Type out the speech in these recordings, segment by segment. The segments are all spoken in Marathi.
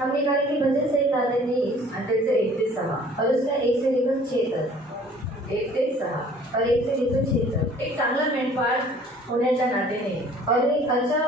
हम निकालेंगे भजन संहिता 20 आणि त्याचे 1 ते 6 और उसका 1 से लेकर 6 तक 1 ते 6 और 1 से लेकर 6 तक। एक चांगला मेंढपाळ होण्याच्या नात्याने और एक अच्छा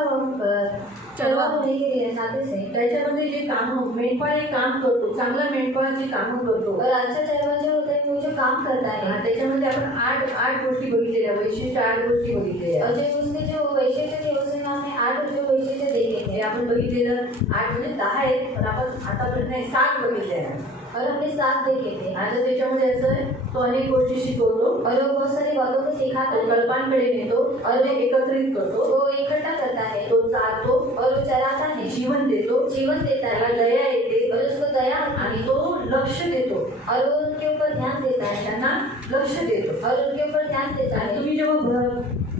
चरवा होने के नाते से त्याच्यामध्ये जे काम मेंढपाळ एक काम करतो, चांगला मेंढपाळ जे काम करतो और अच्छा चरवा जो होता है वो जो काम करता है त्याच्यामध्ये आपण आठ गोष्टी बघितलेल्या, वैशिष्ट 8 गोष्टी बघितलेल्या और जो उसके जो वैशिष्ट्य थे उसमें हमने 8 जो वैशिष्ट्य देखे थे। हे आपण बघितलेलं 8 म्हणजे 10 आहेत, पण आपण आतापर्यंत 7 बघितले आहे और हमने 7 देखे थे। आता त्याच्यामध्ये असं आहे, तो अनेक गोष्टी शिकवतो और वो बहुत सारी बातों को सिखाता तो है कल्पांकडे नेतो और ते एकत्रित करतो, वो इकट्ठा करता है तो चालतो और वो चलाता है, जीवन देतो, जीवन देता त्याला है दया येते और उसको दया आणि तो लक्ष देतो और वो उनके ऊपर ध्यान देता है त्यांना लक्ष देतो। और उनके ऊपर ध्यान देता आणि है। तुम्ही जेव्हा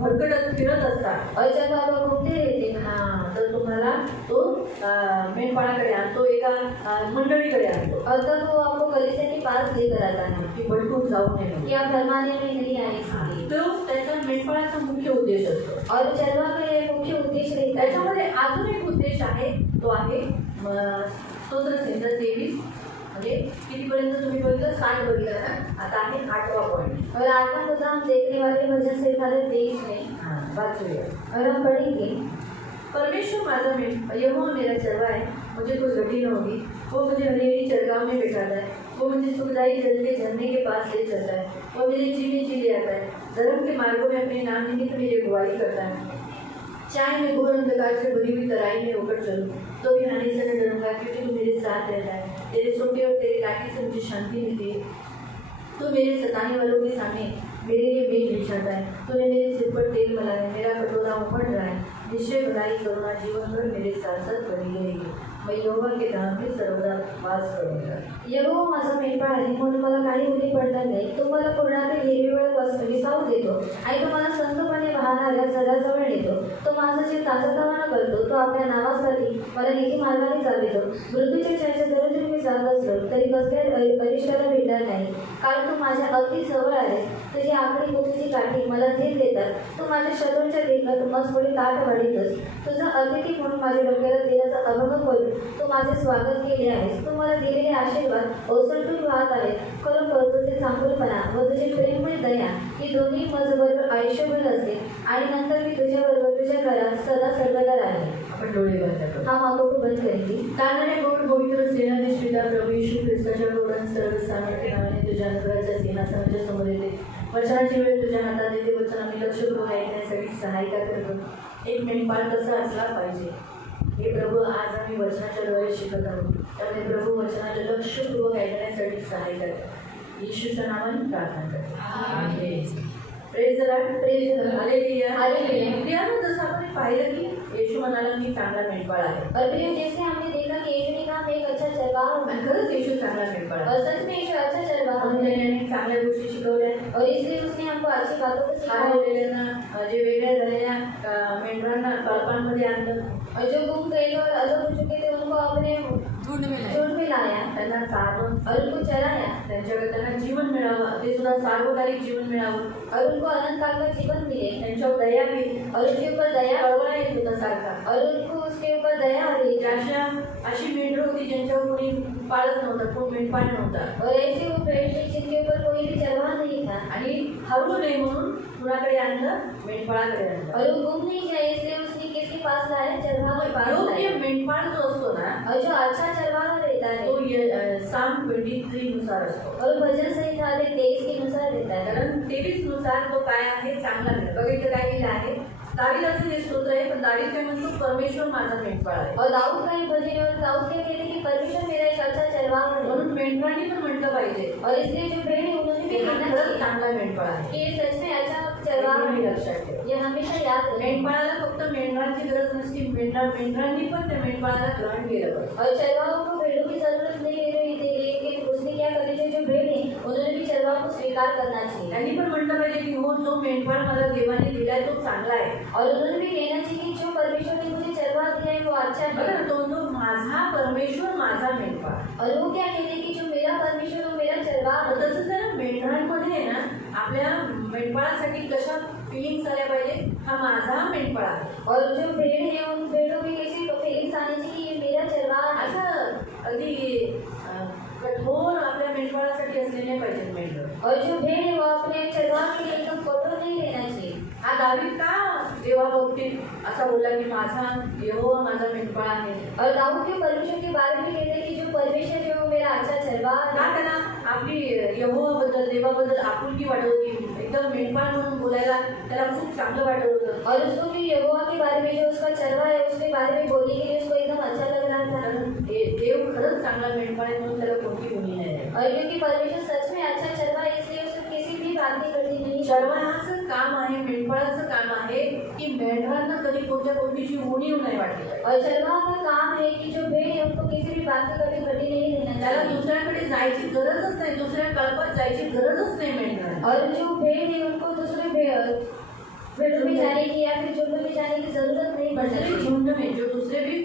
भरकटत फिरत असता और जब आप घूमते रहते हैं तर तुम्हाला तो मेंढपाळाकडे आणतो, एका मंडळीकडे आणतो और तब वो आपको कलीसिया के पास लेकर आता है की भटकून जाऊ नये कि आप भरमाने में नहीं आए इसलिए। तो त्याचा मेंढपाळाचा मुख्य उद्देश असतो और चरवा का ये मुख्य उद्देश्य रहता है। त्याच्यामध्ये अजून एक उद्देश आहे, तो आहे स्तोत्र संहिता 23 म्हणजे कितीपर्यंत तुम्ही बघितलं 7 बघितलं ना, आता आहे 8वा पॉईंट और आठवां मुद्दा हम देखने वाले भजन संहिता 23 में वाचूया। और हम पढ़ेंगे परमेश्वर माझा यहोवा मेरा चरवा है, मुझे कोई घटी न होगी। वो मुझे हरी हरी चरगाह में बैठाता है, वो मुझे सुखदायी जल के झरने के पास ले चलता है, वो मेरे चीनी ले आता है, धर्म के मार्गों में अपने नाम निमित्त मेरी अगुवाई करता है। चाहे मैं घोर अंधकार से भरी हुई तराई में होकर चलूं तो भी हानि से न डरूंगा, क्योंकि तू मेरे साथ रहता है। तेरे सोटे और तेरे लाठी से मुझे शांति मिलती है। तू मेरे सताने वालों के सामने मेरे लिए मेज बिछाता है। तूने मेरे सिर पर तेल मला है, मेरा कटोरा उमड़ रहा है। निश्चय भलाई करुणा जीवन भर मेरे साथ साथ बनी रहेगी। मैं यहोवा के धाम में सर्वदा वास करूंगा। यहोवा माझा मेंढपाळ आहे, म्हणून मला काही उणी पडणार नाही। तो मला कुरणातील हिरवीवेळ विसावू देतो आणि तो मला संतपणे वाहणाऱ्या झऱ्याजवळ नेतो। तो माझा जीव ताजातवाना करतो, तो आपल्या नावासाठी मला नीती मार्गाने चालवितो। मृत्यूच्या छायेच्या जरी मी जात असलो तरी कसल्या अरिष्टाला भेटणार नाही, कारण तू माझ्या अगदी जवळ आहेस। तुझी आखरी मुठीची काठी मला धीर देतात। तू माझ्या शत्रूंच्या देखत मजपुढे ताट वाढीतस। तुझा अतिथी म्हणून माझ्या डोक्याला तेलाचा अभंग करून तू माझे स्वागत केले आहेस। तू मला दिलेले आशीर्वाद ओसंडून वाहत आहे। खरोखर तुझे चांगुलपणा व तुझे प्रेममय दया ही दोन्ही माझ्याबरोबर आयुष्यभर असते आणि नंतर मी तुझ्याबरोबर तुझ्या घरात सदा सर्वदा राहील। आपण डोळे बंद करू। हम आंखों को बंद करेंगे। कानाने गोड पवित्र सेनाधीश पिता प्रभू येशू ख्रिस्ताच्या गोडान सर्व सामर्थ्य नावाने तुझ्या अनुग्रहाच्या सिंहासनाच्या समोर येते। वचनाची वेळ तुझ्या हातात येते। वचन आम्ही लक्षपूर्वक ऐकण्यासाठी सहायता करतो। एक मेंढपाळ कसा असला पाहिजे हे प्रभू आज आम्ही वचनाच्या द्वारे शिकत आहोत। त्यामुळे प्रभू वचनाच्या लक्षपूर्वक ऐकण्यासाठी सहायता कर। येशूच्या नावाने प्रार्थना करतो, amen. Praise the Lord, praise the Lord, hallelujah, hallelujah. प्रियानो, जसं आपण पाहिलं की येशू म्हणाला मी चांगला मेंढपाळ आहे। और प्रियो, जैसे हमने देखा कि यीशु ने कहा मैं एक अच्छा चरवाहा हूँ। आणि खरंच येशू चांगला मेंढपाळ आहे। और सच में यीशु अच्छा चरवाहा म्हणून है त्याने चांगल्या गोष्टी शिकवल्या और इसलिए उसने हमको अच्छी बातों को सिखाया। हरवलेल्यांना, जे वेगळ्या झालेल्या मेंढरांना कळपांमध्ये आणलं और जो गुम गए और अलग हो चुके थे उनको अपने झुंड में लाया, त्यांना चारवून और उनको चराया, त्यांना जीवन मिळावं, ते सुद्धा सार्वकालिक जीवन मिळावं और उनको अनंत काल का जीवन मिले, त्यांच्यावर दया केली और उनके ऊपर दया कळवळा येत होता सारखा। और उनको उसके ऊपर दया आ रही थी। अशी मेंढर होती ज्यांच्यावर कोणी पाळत नव्हता, कोण मेंढपाळ नव्हता और ऐसे वो पेड़ थे जिनके ऊपर कोई भी चरवाहा नहीं था आणि हरवू नये म्हणून कुणाकडे आणलं, मेंढपाळाकडे आणलं। और वो गुम नहीं जाए इसलिए उसने किसके पास लाया, चरवाहा के पास योग्य लाया। मेंढपाळ जो असतो ना, और जो अच्छा चरवाहा रहता है तो साम 23 नुसार असतो और भजन संहिता 23 के अनुसार रहता है। कारण 23 नुसार तो काय आहे, चांगला मिळतो। बघा इथे काय लिहिलं आहे, दावीदाचं हे स्तोत्र आहे, पण दावीद काय म्हणतो, परमेश्वर माझा मेंढपाळ आहे। और दाऊद का एक भजन है और दाऊद क्या कहते हैं कि परमेश्वर मेरा एक अच्छा चरवाहा है। म्हणून मेंढरांनी पण म्हटलं पाहिजे और इसलिए जो भेड़ है उन्होंने भी कहना खरंच चाहिए चांगला मेंढपाळ आहे। कि ये सच में अच्छा चरवाहा हे है। लक्षात ठेवा। ये हमेशा याद रखें। मेंढपाळाला फक्त मेंढरांची गरज नसती, मेंढरांनी पण त्या मेंढपाळाला ग्रहण केलं पाहिजे। और चरवाहों को भेड़ों की जरूरत नहीं रही थी, लेकिन उसने क्या करना चाहिए, जो भेड़ है उन्होंने भी चरवाहों को स्वीकार करना चाहिए। त्यांनी पण म्हटलं पाहिजे की हो, जो मेंढपाळ मला देवाने दिलाय तो चांगला आहे। और उन्होंने भी कहना चाहिए कि जो परमेश्वर ने मुझे चरवाहा दिया है वो अच्छा है। बघा तो माझा परमेश्वर माझा मेंढपाळ। और वो क्या कहते हैं कि जो मेरा परमेश्वर वो मेरा चरवाहा। तसंच ना मेंढरांमध्ये आहे ना, आपल्या मेंढपाळासाठी कशा फिलिंग्स आल्या पाहिजे, हा माझा मेंढपाळ आहे। और जो भेड़ है उन भेड़ों में कैसी फीलिंग्स आनी चाहिए, ये मेरा चरवाहा है। असं और जो भेड़ है वो अपने चरवाह के लिए एकदम कठोर नहीं रहना चाहिए। हा दावीद का देवाबाबतीत असा बोलला की माझा यहोवा माझा मेंढपाळ आहे। और दाऊद के परमेश्वर के बारे में कहते हैं कि जो परमेश्वर है वो मेरा अच्छा चरवाह का है। त्यांना आपली यहोवाबद्दल देवाबद्दल आपुलकी वाटत होती, एकदम मेंढपाळ म्हणून बोलायला त्याला खूप चांगलं वाटत होतं। और उसको जो यहोवा के बारे में जो उसका चरवाह है उसके बारे में बोलने के लिए उसको एकदम अच्छा लग रहा था। कारण देव खरंच चांगला मेंढपाळ आहे म्हणून त्याला कोणती गुणी नाही आहे। और क्योंकि परमेश्वर सच में अच्छा चरवाह है इसलिए उसको किसी भी बात की कमी नहीं। चरवाहाचं काम आहे, मेंढपाळाचं काम आहे की मेंढरांना कधी कोणत्या गोष्टीची उणीव नाही वाटली पाहिजे। और चरवाह का काम है कि जो भेड़ है उनको किसी भी बात की कभी घटी नहीं रहना त्याला चाहिए। दुसऱ्याकडे जायची गरजच नाही, दुसऱ्या कळपात जायची गरजच नाही मेंढरांना। और जो भेड़ है उनको दूसरे भेड़ों में जाने की या फिर झुंड में जाने की जरूरत नहीं पड़ती। दूसरे झुंड में जो दूसरे भी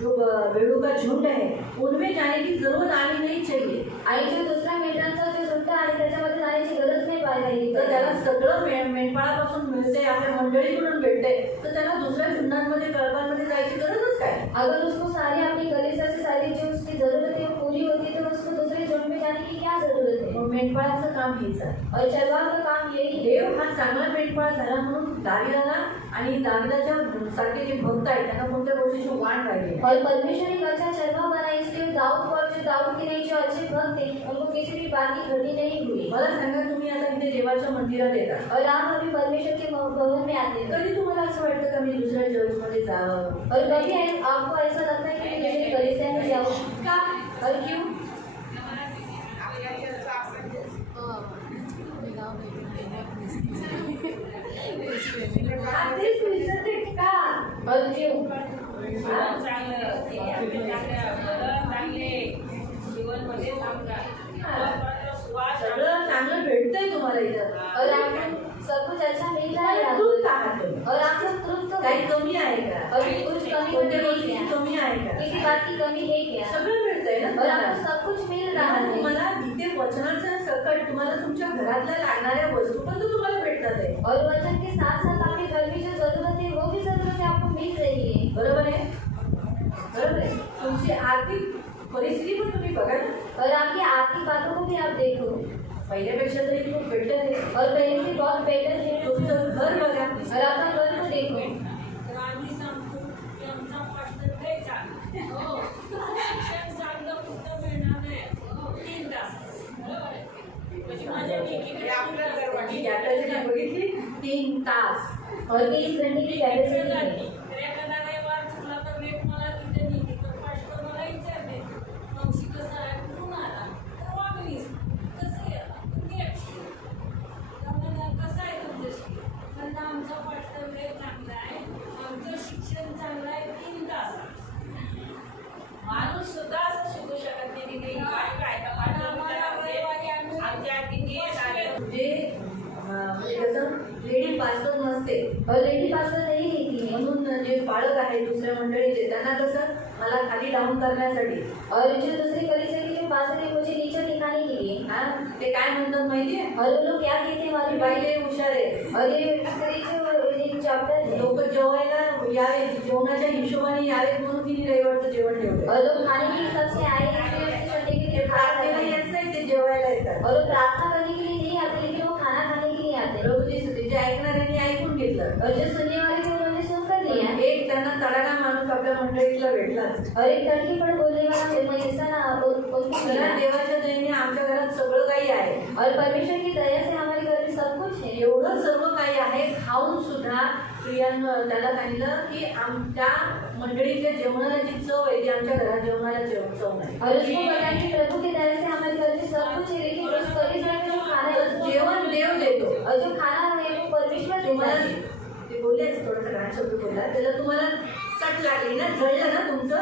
जो भेड़ों का झुंड है उनमें जाने की जरूरत आनी नहीं चाहिए। आणि जो दुसऱ्या मेंढरांचा जो झुंड आहे त्याच्यामध्ये जाण्याची गरज नाही पाहिजे। तर त्याला सगळं मेंढपाळापासून मिळते, आपल्या मंडळीकडून भेटते, तर त्याला दुसऱ्या झुंडांमध्ये कळपांमध्ये जायची गरजच काय। अगर उसको सारी अपनी कलीसिया से सारी जो उसकी जरूरत है वो पूरी होती तो उसको दूसरे झुंड में जाने की क्या जरूरत है। मग मेंढपाळाचं काम हेच आहे। और चरवाह का काम यही है। देव हा चांगला मेंढपाळ झाला म्हणून दाविदाला आणि दाविदाच्या सारखे जे भक्त आहेत त्यांना कोणत्या गोष्टीची वाण राहिली। और परमेश्वर एक अच्छा चरवाह बना इसलिए दाऊद को और जो दाऊद के नहीं जो अच्छे भक्त थे उनको किसी भी बात की घटी नहीं हुई। मला सांगा, तुम्ही आता इथे देवाच्या मंदिरात येता और आप अभी परमेश्वर के भवन में आते हैं। कधी तुम्हाला असं वाटतं का मी दुसऱ्या चर्चमध्ये जावं? और कभी आपको ऐसा लगता है कि मैं दूसरी कलीसिया में जाऊँ का और क्यों? तेच विचारते का और क्यों? सगळं चांगलं भेटतंय तुम्हाला इथं और आपको सब कुछ अच्छा मिल रहा है तृप्त आहात तुम्ही। और आप लोग तुरंत काही कमी आहे का? और कुछ कमी कोणत्या नहीं गोष्टीची है, कमी आहे का? किसी बात की कमी है क्या? सगळं मिळतंय ना और तुम्हाला। आपको सब कुछ मिल रहा है। तुम्हाला इथे वचनाच्या सकट तुम्हाला तुमच्या घरातल्या लागणाऱ्या वस्तू पण तो तुम्हाला भेटतात आहे। और वचन के साथ साथ आपके घर में जो जरूरत है वो भी जरूरत है आपको मिल रही है। बरोबर आहे, बरोबर आहे। तुमची आर्थिक परिस्थिती पण तुम्ही बघा ना, और आपकी आर्थिक बातों को भी आप देखो पहिल्यापेक्षा तरी खूप बेटर आहे। और पहले से बहुत बेटर है। तुमचं घर बघा, और आपका घर को देखो कॅपॅसिटी बघितली 3 तास और 30 घंटे की कैपेसिटी है। शिक्षण चांगलं आहे 3 तास माणूस सुद्धा असं शिकू शकत नाही की म्हणजे कसं लेडी पास्टर नसते और लेडी पास्टर नहीं रहती है। म्हणून जे पालक आहेत दुसऱ्या मंडळीचे त्यांना कसं मला खाली डाऊन करण्यासाठी और जो दूसरी कलीसिया के जो पास्टर है मुझे नीचे दिखाने के लिए हा ते काय म्हणतात माहितीये, और वो लोग क्या कहते हैं हमारी बाई बाई लय हुशार आहे, और ये स्त्री जो चैप्टर है लोक जेवायला यावे, जेवणाच्या हिशोबाने यावेत म्हणून तिने रविवारचं जेवण ठेवलं। और लोग खाने के हिसाब से आए इसलिए उससे संडे के लिए खाना प्रार्थनेला खाते हैं। येत नाही, ते जेवायला येतात। और वो प्रार्थना करने के लिए नहीं आते लेकिन वो खाना खाने के लिए आते हैं। प्रभूची स्तुती जे ऐकणाऱ्यांनी ऐकून घेतलं। और जो सुनने वाले थे उन्होंने सुनकर लिया। एक त्यांना तडागा माणूस आपल्या मंडळीतला भेटलाच। और एक तड़के पर बोलने वाला ऐसा ना उनको घरात मिला। देवाच्या दयेने आमच्या घरात सगळं काही आहे, और परमेश्वर की दया से हमारे घर में सब कुछ है। एवढं सर्व काही आहे, खाऊन सुद्धा प्रियानं त्याला सांगितलं की आमच्या मंडळीतल्या जेवणाला जी चव आहे ती आमच्या घरात जेवणाला चव नाही। और उसको पता है कि प्रभु की दया से हमारे घर में सब कुछ है लेकिन उस कलीसिया में जो खाना है तर जेवण देव देतो। और जो खाना है वो परमेश्वर देता तुम्हाला है। ते बोललेच थोडंसं घाण शब्द बोलला, त्याला तुम्हाला चट लागली ना, जळलं ना तुमचं,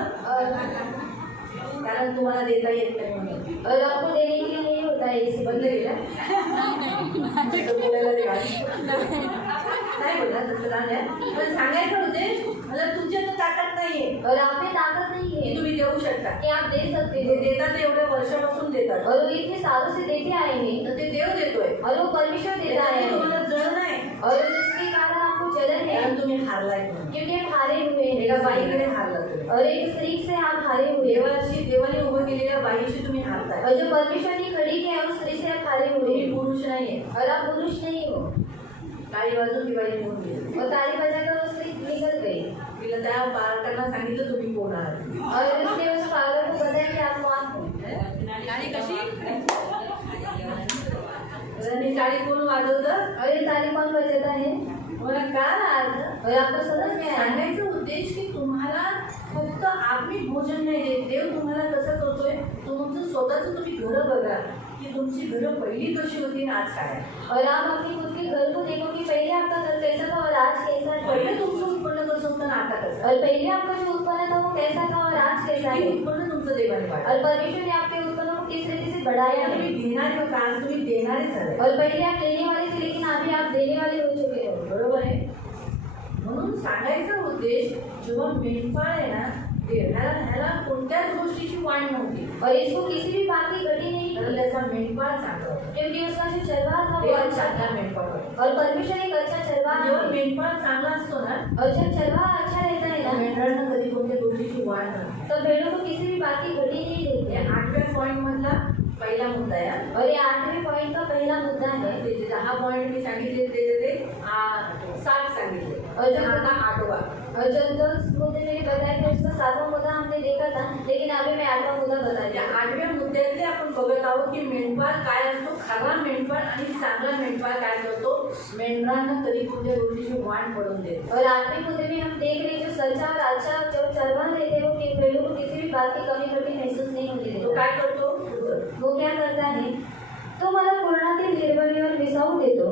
कारण तुम्हाला देता येत नाही म्हणून। और आपको देने के लिए नहीं होता है इसे बंद केलं तसं बोलायला ते घाण नाही बोलला तसं नाही, पण सांगायचं होते मला तुमच्या तर ताकद नाहीये और आप में ताकद नहीं की है तुम्ही देऊ शकता। देतात कि आप दे सकते ते हो। देतात ते एवढ्या वर्षापासून देतात और वो इतने सालों से देते आएंगे तर ते देव देतोय और वो परमेश्वर देता त्याच्यामुळे है तुम्हाला जळ नाही और जिसके कारण आपको जलन है कारण तुम्ही हारलाय म्हणून. क्योंकि आप हारे हुए एका हैं बाईकडे हारला तुम्ही और एक स्त्री से आप हारे हुए हैं देवाने उभं केलेल्या बाईशी तुम्ही हारताय और जो परमेश्वर ने खड़ी किया है उस स्त्री से आप हारे हुए तुम्ही हैं पुरुष नाहीये और आप पुरुष नहीं हो काही बाजू ती बाई निघून गेली और ताली बजाकर वो स्त्री निकल गई तिला त्या बालकांना सांगितलं तुम्ही कोण आहात और उसने उस पागल को बताया कि आप कौन हो गाणी कशी आणि टाळी कोण वाजवतं और ये ताली कौन बजाता है मला काय अर्थ और आपको समझ में आया सांगायचा उद्देश की तुम्हाला फक्त आम्ही भोजन नाही देत देव तुम्हाला कसं करतोय तुमचं स्वतःच तुम्ही घरं बघा की तुमची घरं पहिली कशी होती आणि आज काय आहे. और आप अपने खुद के घर को देखो कि पहले आपका घर कैसा था और आज कैसा है पहिले तुमचं उत्पन्न कसं होतं आणि आता कसं और पहले आपका जो उत्पन्न था वो कैसा था और आज कैसा आहे. है उत्पन्न तुमचं देवाने वाढलं और परमेश्वर ने आपके उत्पन्न को किस रीति से बढ़ाया है तुम्ही घेणारे होता आज तुम्ही देणारे झाले और पहले आप लेने वाले थे लेकिन अभी आप देने वाले हो चुके हो बरोबर आहे म्हणून सांगायचा उद्देश जेव्हा मेंढपाळ आहे ना ह्याला कोणत्याच गोष्टीची वाण नव्हती और इसको किसी भी बात की घटी नहीं तर की त्याचा मेंढपाळ चांगला होता. क्योंकि उसका जो चरवाहा था वो देव अच्छा चांगला था मेंढपाळ होता. और परमेश्वर एक अच्छा चरवाहा जेव्हा है मेंढपाळ चांगला असतो ना और जब चरवाहा अच्छा रहता है त्या ना मेंढरांना कधी कोणत्या गोष्टीची वाण नव्हती. तो भेड़ों को किसी भी बात की घटी नहीं रहती या 8व्या पॉइंट मधला पहिला मुद्दा आहे. और ये 8वें पॉइंट का पहला मुद्दा है ते जे 10 पॉइंट मी सांगितले ते 7 सांगितले और जो आता 8वा और जो 10 मुद्दे मैंने बताए थे उसका 7वां मुद्दा हमने देखा था लेकिन अभी मैं 8वां मुद्दा बता त्या दिया 8व्या मुद्द्यातले आपण बघत आहोत की मेंढपाळ काय असतो खरा मेंढपाळ आणि चांगला मेंढपाळ काय करतो मेंढरांना कधी कोणत्या गोष्टीची वाण पडून देतो. और 8वें मुद्दे में हम देख रहे हैं जो सच्चा और अच्छा जो चरवाहा रहते हैं वो भेड़ों को किसी भी बात की कमी घटी महसूस नहीं होने तो देता काय करतो वो क्या करता है तो मला पूर्णातील निर्बळीवर विसावू देतो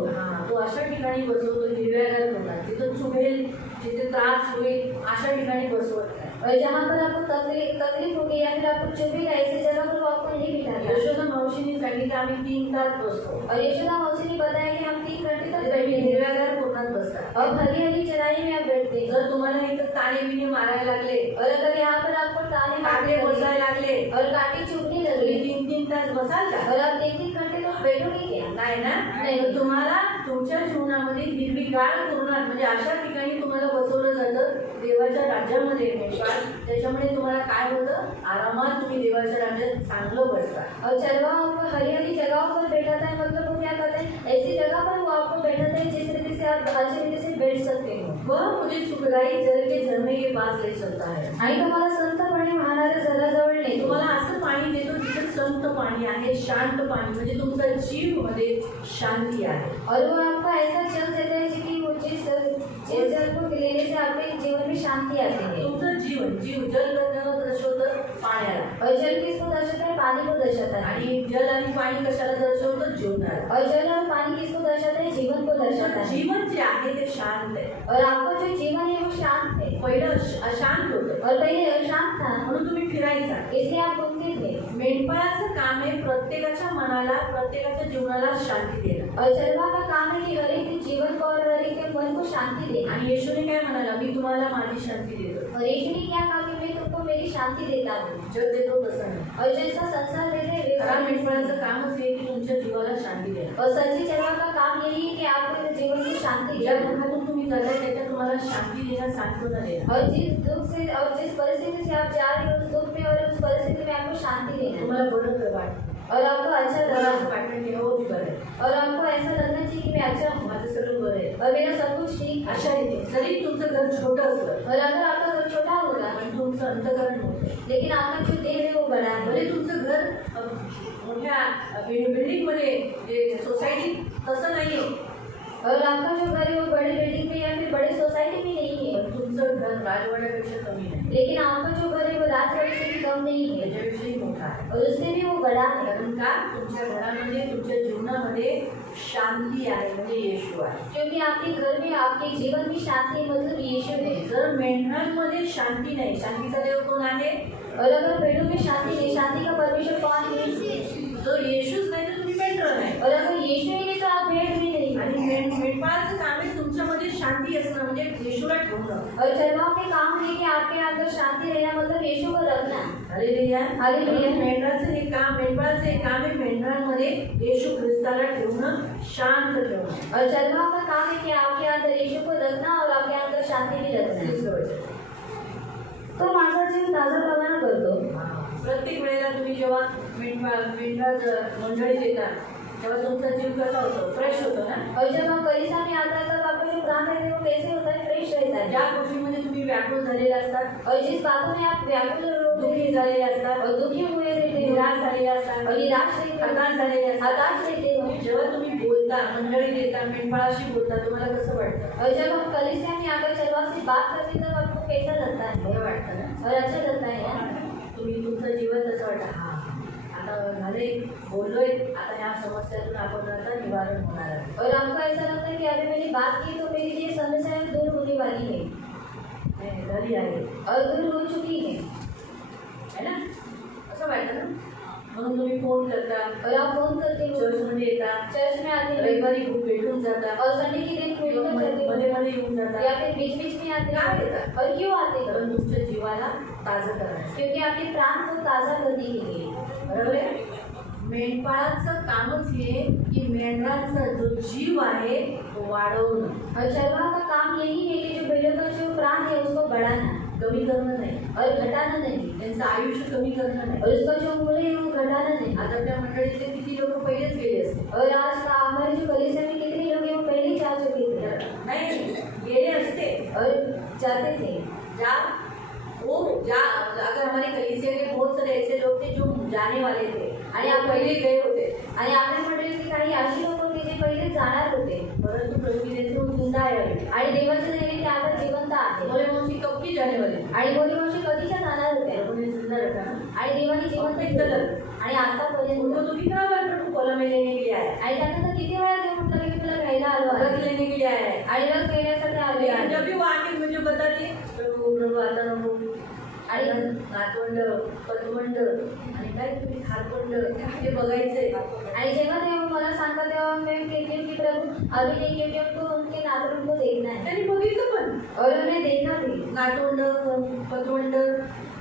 तो अशा ठिकाणी बसवतो हिरव्यागार होणार जिथं चुभेल जिथे त्रास होईल अशा ठिकाणी बसवत नाही. और जहाँ पर आपको तकलीफ होगी या फिर आपको चुभेगा ऐसी जगह पर वो आपको नहीं बिठाता यशोदा मावशीने सांगितलं आम्ही 3 तास बसतो और यशोदा मौसी ने बताया कि हम 3 घंटे तक तुम्ही बैठे हैं हिरव्यागार पूर्णात बसता. और हरी हरी चराई में आप बैठते हैं जर तुम्हाला इथं ताणे बिणे मारायला लागले और अगर यहाँ पर आपको ताने काटे मारने बसायला लागले और कांटे चुभने तुम्ही लगे 3 तास बसाल का और आप 3 घंटे तक बैठोगे क्या नाही ना नाही. तर तुम्हाला तुमच्या जीवनामध्ये हिरवीगार पूर्णात म्हणजे अशा ठिकाणी तुम्हाला बसवलं जातं देवाच्या राज्यामध्ये मेंढपाळ. त्याच्यामुळे तुम्हाला काय होतं आरामात तुम्ही देवाच्या राज्यात चांगलं बसता. और चरवाहा आपको हरी हरी जगहों पर बैठाता है मतलब वो क्या करता है ऐसी जगह पर वो आपको बैठाता है जिस रीति से आप अच्छी रीति से बैठ सकते हो वह मुझे सुखदायी जल के झरने के पास ले चलता है. आणि तुम्हाला संतपणे वाहणाऱ्या जलाजवळ नेतो तुम्हाला असं पाणी देतो जिथे संत पाणी आहे शांत पाणी म्हणजे तुमच्या जीव मध्ये शांती आहे. और वो आपको ऐसा जल देता है कि वो जिस जल को लेने से आपके जीवन में शांति आती है तुमचं जीव जल करण्याला दर्शवतं पाण्याला और जल किसको दर्शाता है पानी को दर्शाता है आणि जल आणि पाणी कशाला दर्शवतं जीवनाला. और जल और पानी किसको दर्शाता है जीवन को दर्शाता है जीवन जे आहे ते शांत आहे. और आपका जो जीवन है वो शांत है पहिलं अशांत होतं और पहले अशांत था म्हणून तुम्ही फिरायचा. इसलिए आप घूमते थे मेंढपाळाचं काम आहे प्रत्येकाच्या मनाला प्रत्येकाच्या जीवनाला शांती देणं. और चरवाहा का काम है कि हर एक के जीवन को और हर एक के मन को शांति देना आणि येशूने काय म्हणाला मी तुम्हाला माझी शांती देतो. और यीशु ने क्या कहा कि मैं तुमको मेरी शांति देता हूँ जग देतो तसं नाही. और जैसा संसार देते हैं वैसा खरा मैं मेंढपाळाचं कामच आहे की तुमच्या जीवाला शांती देणं. और सच्ची चरवाहा का काम यही है कि आपको जीवन को शांति ज्या देना दुःखातून तुम्ही जगाय त्याच्यात तुम्हाला शांती देणं सांत्वना देणं. और जिस दुख से और जिस परिस्थिति से आप जा रहे हो उस दुख में और उस परिस्थिति में आपको शांति देना तुम्हाला बरं वाटतं और आपको अच्छा मला लगा असं वाटतं की हो मी बरं आहे और आपको ऐसा लगना चाहिए कि मैं अच्छा हूँ माझं सगळं बरं आहे. और मेरा सब कुछ ठीक है अशा रीती जरी तुमचं घर छोटं असलं और अगर आपका घर छोटा होगा पण तुमचं अंतकरण मोठं. लेकिन आपका जो देह है वो बड़ा है भले तुमचं घर मोठ्या बिल्डिंग मध्ये जे सोसायटीत तसं नाहीये और आपका जो घर है वो बड़ी बिल्डिंग में या फिर बड़ी सोसाइटी में नहीं है पण तुमचं घर राजवाड्यापेक्षा कमी नाही लेकिन आपका जो घर है वो राजवाड़े से भी कम नहीं है त्याच्याविषयी मोठा आहे. और उससे भी वो बड़ा है कारण का तुमच्या घरामध्ये तुमच्या जीवनामध्ये शांती आहे म्हणजे येशू आहे. क्योंकि आपके घर में आपके जीवन में शांति है, मतलब यीशु है जर मेंढरांमध्ये शांती नाही शांतीचा देव कोण आहे और अगर पेड़ों में शांति नहीं शांति का परमेश्वर कौन है जो येशूच नाही तर तुम्ही मेंढर नाही. और अगर यीशु ही नहीं तो आप भेड़ भी नहीं आणि मेंढपाळाचं काम आहे तुमच्यामध्ये शांती असणं म्हणजे येशूला ठेवणं. और चरवाहा के काम है कि आपके अंदर शांति रहना मतलब यीशु को रखना हालेलुया. हालेलुया. मेंढराचं हे काम, मेंढपाळाचं हे काम आहे मेंढरांमध्ये येशू ख्रिस्ताला ठेवणं, शांत ठेवणं. और चरवाहों का काम है कि आपके अंदर यीशु को रखना और आपके अंदर शांति भी रखना. तिसरं वचन. तो माझा जीव ताजातवाना करतो. प्रत्येक वेळेला तुम्ही जेव्हा मेंढराचं मंडळीत येता तेव्हा तुमचा जीव कसा होतो? फ्रेश होतो ना. और जब हम कलीसिया में आता है तब आपका जो प्राण है वो कैसे होता है? फ्रेश रहता है. ज्या गोष्टीमध्ये तुम्ही व्याकुळ झालेले असतात, और जिस बातों में आप व्याकुल और दुःखी झालेले असतात, और दुखी हुए रहते हो निराश झालेले असतात, और निराश रहते हो, हताश झालेले असतात, हताश रहते हो, जेव्हा तुम्ही बोलता, मंडळीत येता, मेंढपाळाशी बोलता, तुम्हाला कसं वाटतं? और जब हम कलीसिया में आकर चरवाह से बात करते हैं तब आपको कैसा लगता है? बरं वाटतं ना. और अच्छा लगता है ना. तुम्ही तुमचं जीवन कसं वाटतं? हा आता झाले, बोललोय, आता ह्या समस्यातून आपण आता निवारण होणार आहे. और आपको ऐसा लगता है कि अभी मैंने बात की तो मेरी ये समस्या दूर होने वाली है नाही, झाली आहे, और दूर हो चुकी है. है ना. असं वाटतं ना. म्हणून तुम्ही फोन करता, और आप फोन करते हो, चर्चमध्ये येता, चर्च में आते हो रविवारी खूप भेटून जाता, और संडे के दिन मिलकर जाते हो मध्ये मध्ये येऊन जाता, या फिर बीच बीच में आते काय हो. येतात? और क्यों आते हो? कारण तुमच्या जीवाला ताजं करण्यासाठी. क्योंकि आपके प्राण को ताज़ा करने के लिए. बरोबर आहे. मेंढपाळाचं कामच हे की मेंढरांचा जो जीव आहे तो वाढवणं, और चरवाह का काम यही है कि जो भेड़ों का जो प्राण है उसको बढ़ाना कमी करणं नाही, और घटाना नहीं, त्यांचं आयुष्य कमी करणं नाही. और उसका जो मूल्य है वो घटाना नहीं. आता त्या मंडळीतले किती लोक पहिलेच गेले असते? और आज का हमारे जो कलीसिया में कितने लोग हैं वो पहले ही जा चुके थे नाही, गेले असते. और जाते थे. अगर हमारे कलीसिया के बहुत सारे ऐसे लोग थे जो जाने वाले थे आणि आप पहिले गए होते, आणि आपल्या मंडळीतली काही अशी लोक होती जे पहिले जाणार होते, परंतु प्रभु ने तो जिंदा आहे आणि देवाचे नैवेद्य आता जिवंत आहे. बोले मुझे कब की जाने वाले आणि बोली वर्षी कधीच्या जाणार होत्या प्रभु ने जिंदा रखा. आणि देवाने जिवंत केलं. आणि आतापर्यंत उनको तो कितना बार प्रभु कोला में लेने के लिए आया, आणि त्यांना तर किती वेळा देव म्हटलं की मी तुला घ्यायला आलो आहे रथ लेने के लिए आया है. आणि रथ घेण्यासाठी आले लेकिन आहे. जब भी वो आके मुझे बता दिए प्रभु आता नको आणि नातवंड, पतवंड आणि काय तुम्ही खारपंड हे बघायचंय. आणि जेव्हा ते मला सांगतात तेव्हा मैं कहती हूँ कि प्रभु अभी नहीं, क्योंकि उनको उनके नातों को देखना है. त्यांनी बघितलं पण और उन्हें देखा भी. नातवंड, पतवंड,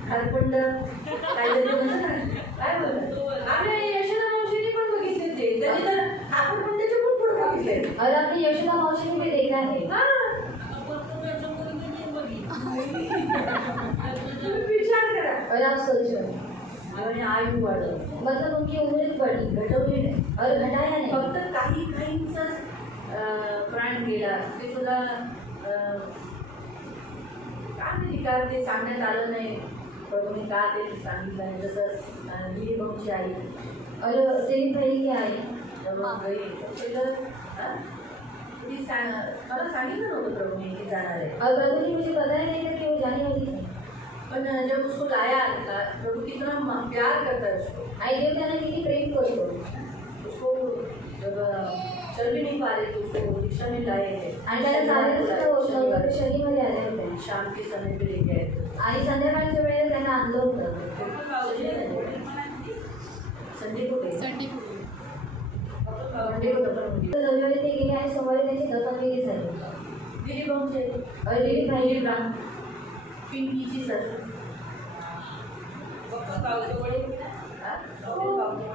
खारपंड काहीतरी म्हणतात ना, काय बोलतात. आपल्या यशोदा मावशीने पण बघितले ते, त्यांनी तर खारपंडाचे पण पुढे बघितले. और अपनी यशोदा मौसी ने भी देखा है. हा, परमेश्वर मुलगी बघितली. तुम्ही विचार करा. और आप सोचो, आणि आयु वाढव, मतलब उनकी उम्र बढ़ी घटवली नाही. और घटाया नहीं. फक्त काहींचाच प्राण गेला, ते सुद्धा काय माहिती का ते सांगण्यात आलं नाही. प्रभूने का ते सांगितलं नाही. जसं नीलबंशी आई और तेरी भाई क्या है? मला सांगितलं नव्हतं प्रभूने की जाणार आहे. और प्रभु ने मुझे बताया नहीं था कि वो जाने वाली थी. पण जब उसको लाया प्रभु कितना प्यार करता है उसको. आई देव त्यांना किती प्रेम करतो. उसको जब चल भी नहीं पा रहे थे उसको रिक्शा में लाए थे आणि त्याला चालत शरीमध्ये आले होते. शाम के समय पे लेके आए थे. आणि संध्याकाळच्या वेळेला त्यांना आणलं होतं. संडे को गए, संडे को मंडे को दफन होगी. तर रविवारी ते गेले आणि सोमवारी त्यांची दफनविधी झाली. दीदी भाऊ से और दिलीप भाई भाई ब्राह्मण पिंकीची सासू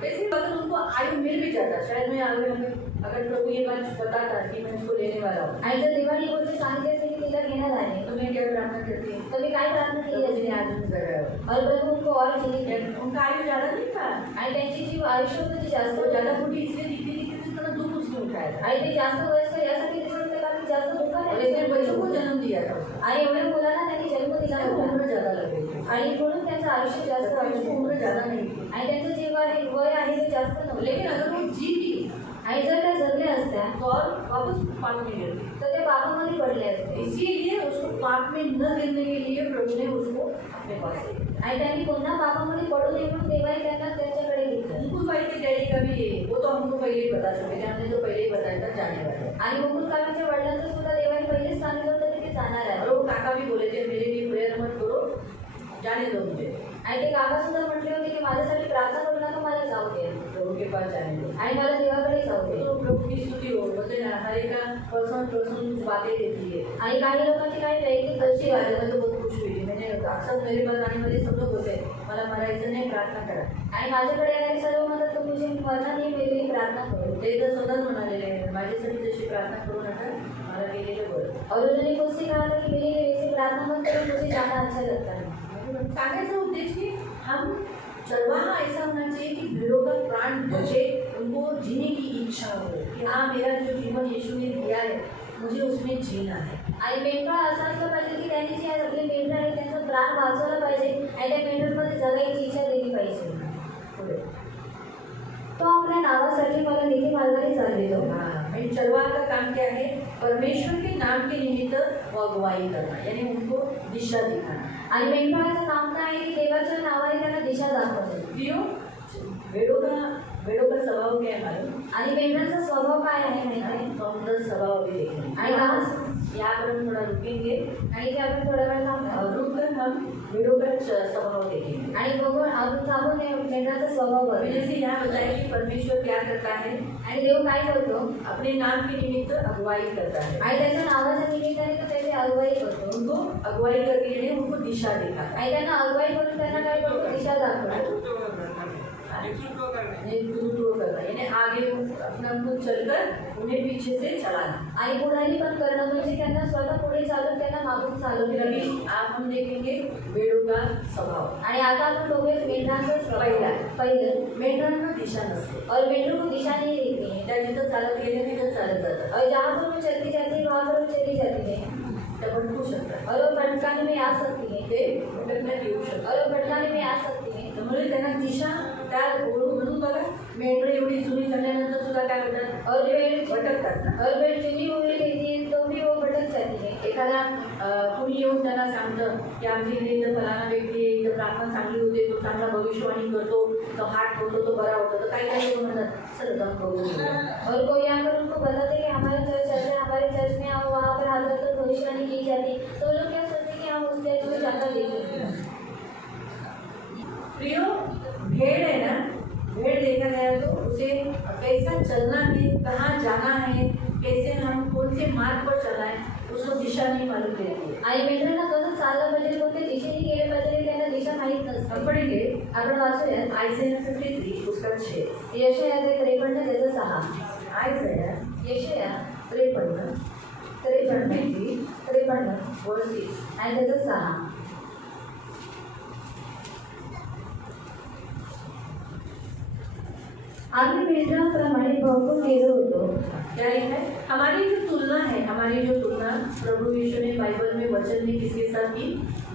कैसे अगर उनको आयु मिल भी जाता, शायद मैं आगे हमें अगर प्रभु ये बात बताता कि मैं इसको लेने वाला हूँ, आणि जर देवाने गोष्ट सांगितली असेल की तिला घेण्यात आले तो मैं क्या प्रार्थना करती हूँ? तर मी काय प्रार्थना केली प्रभु ने असेल? आज जगाया. और प्रभु उनको और जीवित है. उनका आयु ज्यादा नहीं था, आणि त्यांची जी आयुष्य होती ती जास्त वो होती. ज्यादा बूढ़ी इसलिए दिखती थी कि इतना दुख उसने उठाया था. आणि ते जास्त वयस्कर यासाठी दिसत कारण जास्त दुःख और आहे. इसने बच्चों को जन्म दिया था उसने. आणि एवढ्या मुलांना त्यांनी जन्म दिला उसको होता. उम्र ज्यादा लगे थी. आणि म्हणून त्यांचं आयुष्य जास्त उसको वाढलं. उम्र ज्यादा नहीं थी. आणि त्यांचं जे वय आहे ते जास्त नव्हतं. लेकिन अगर वो जीती आणि जर त्या जगल्या असत्या तो और वापस पाप में गिरती. तर ते पापामध्ये पडले असते. इसीलिए उसको पाप में न गिरने के लिए प्रभु ने उसको अपने पास लिया. आणि त्यांनी पुन्हा पापामध्ये पडू नये म्हणून देवाने त्यांना त्यांच्याकडे घेतलं. उनको पहले डैडी का भी वो तो हमको पहले ही बता चुके थे, हमने तो पहले ही बताया था जाने वाले. आणि मुकुल काकांच्या वडिलांचं सुद्धा देवाने पहिलेच सांगितलं होतं की ते जाणार आहे. और वो काका भी बोले थे मेरे लिए प्रेयर मत करो, जाने दो मुझे. आणि ते काका सुद्धा म्हटले होते की माझ्यासाठी प्रार्थना करू नका, मला जाऊ दे प्रभु के पास जाने दो. आणि मला देवाकडे जाऊ दे. तो प्रभु की स्तुति हो, बोलते ना हर एक का पर्सनल बातें देती है. आणि काही लोकांची काही वैयक्तिक अच्छी गोष्टी बात है, आहेत. मैं तो बहुत खुश हुई थी. मैंने अक्सर मेरे पास आने वाले सब लोग होते हैं, मला मरायचं नाही, प्रार्थना करा. आणि माझ्याकडे येणारे सर्व म्हणतात तू तुझी मरणाने वेगळी प्रार्थना करू. ते तर स्वतःच म्हणालेले आहे, माझ्यासाठी जशी प्रार्थना करू नका, मला गेलेलं बरं. और उन्होंने मुझसे कहा था कि मेरे लिए वैसी प्रार्थना मत करो, मुझे जाना अच्छा लगता है. सांगायचा उद्देश की हम चरवाहा ऐसा होना चाहिए कि भेड़ों का प्राण बचे, उनको जीने की इच्छा हो कि हाँ मेरा जो जीवन यीशु ने दिया है मुझे उसमें जीना है. आणि मेंढपाळ असं असलं पाहिजे की त्यांनी जे आपले मेंढर आहे त्यांचा प्राण वाचवला पाहिजे आणि त्या मेंढरमध्ये जगायची इच्छा दिली पाहिजे. पुढे. तो आपल्या नावासाठी मला नीती मार्गाने चालवितो. हाँ, चरवाहा का काम क्या है? परमेश्वर के नाम के निमित्त वो अगुवाई करना, यानी उनको दिशा दिखाना. आणि मेंढपाळाचं काम काय आहे की देवाच्या नावाने त्यांना दिशा दाखवते. क्यों? भेड़ों का स्वभाव क्या है मालूम? आणि मेंढराचा स्वभाव काय आहे माहिती आहे? तो हम 10 स्वभाव भी देखेंगे. आणि आज यहाँ पर हम थोड़ा रुकेंगे आणि ते आपण थोडा वेळ थांबतो और रुककर हम भेड़ों का स्वभाव देखेंगे. आणि बघून आपण थांबून मेंढराचा स्वभाव अभी बघू. जैसे यहाँ बताया कि परमेश्वर क्या करता है, आणि देव काय करतो अपने नाम के निमित्त अगुवाई करता है. आणि त्याच्या नावाच्या निमित्ताने तो त्याची अगुवाई करतो. उनको अगुवाई करके यानी उनको दिशा दिखाता है. आणि त्यांना अगुवाई करून त्यांना काय करतो दिशा दाखवतो. नेतृत्व करना यानी आगे अपना खुद चलकर उन्हें पीछे से चलाना. आणि पुढारी पण करणं म्हणजे त्यांना स्वतः पुढे चालून त्यांना मागून चालवून फिर अभी आप हम देखेंगे भेड़ों का स्वभाव. आणि आता आपण बघूया मेंढराचा पहिला. पहिलं मेंढरांना दिशा नसते. और मेंढर को दिशा नहीं देती है. त्या जिथं चालत गेले तिथं चालत जातात. और जहाँ पर वो चलती जाती है वहाँ पर वो चली जाती है. त्या भटकू शकतात. और वो भटकाने में आ सकती है. ते भटकण्यात येऊ शकतात. और वो भटकाने में आ सकती है. त्यामुळे त्यांना दिशा त्या म्हणून बघा मेंढरं एवढी जुनी झाल्यानंतर सुद्धा काय होतात और पेड़ भटकतात ना. और पेड़ चुनी हुई रहती है तो भी वो भटक जाती है. एखादा कुणी येऊन त्यांना सांगतं की आमची इकडे इथं फलाना व्यक्ती आहे, इथं प्रार्थना चांगली होते, तो चांगला भविष्यवाणी करतो, तो हात ठेवतो, तो बरा होतो, तर काही काही लोक म्हणतात चल जाऊन बघू. और कोई आकर उनको बताते कि हमारा चर्च है, हमारे चर्च में आओ, वहाँ पर हाथ रखकर भविष्यवाणी की जाती. तो लोग क्या सोचते कि हम उस चर्च में जाकर देखेंगे. प्रियो, भेड़ है ना, भेड़ देखा जाए तो उसे कैसा चलना है, कहाँ जाना है, कैसे हम कौन से मार्ग पर चलना है, उसको दिशा नहीं मालूम रहती है. आणि मेंढरांना कसं चाललं पाहिजे, कोणत्या दिशेने गेले पाहिजे त्यांना दिशा माहीत नसते. हम पढ़ेंगे आपण वाचूया आयसाया 53 उसका 6. यशया 53 त्याचं 6. आयसाया यशया 53 53 वर्स 6. आणि त्याचं 6. आम्ही मेंढरांप्रमाणे भरपूर गेलो होतो. क्या लिखा है? हमारी जो तुलना प्रभु यीशु ने बाइबल में वचन में किसके साथ की?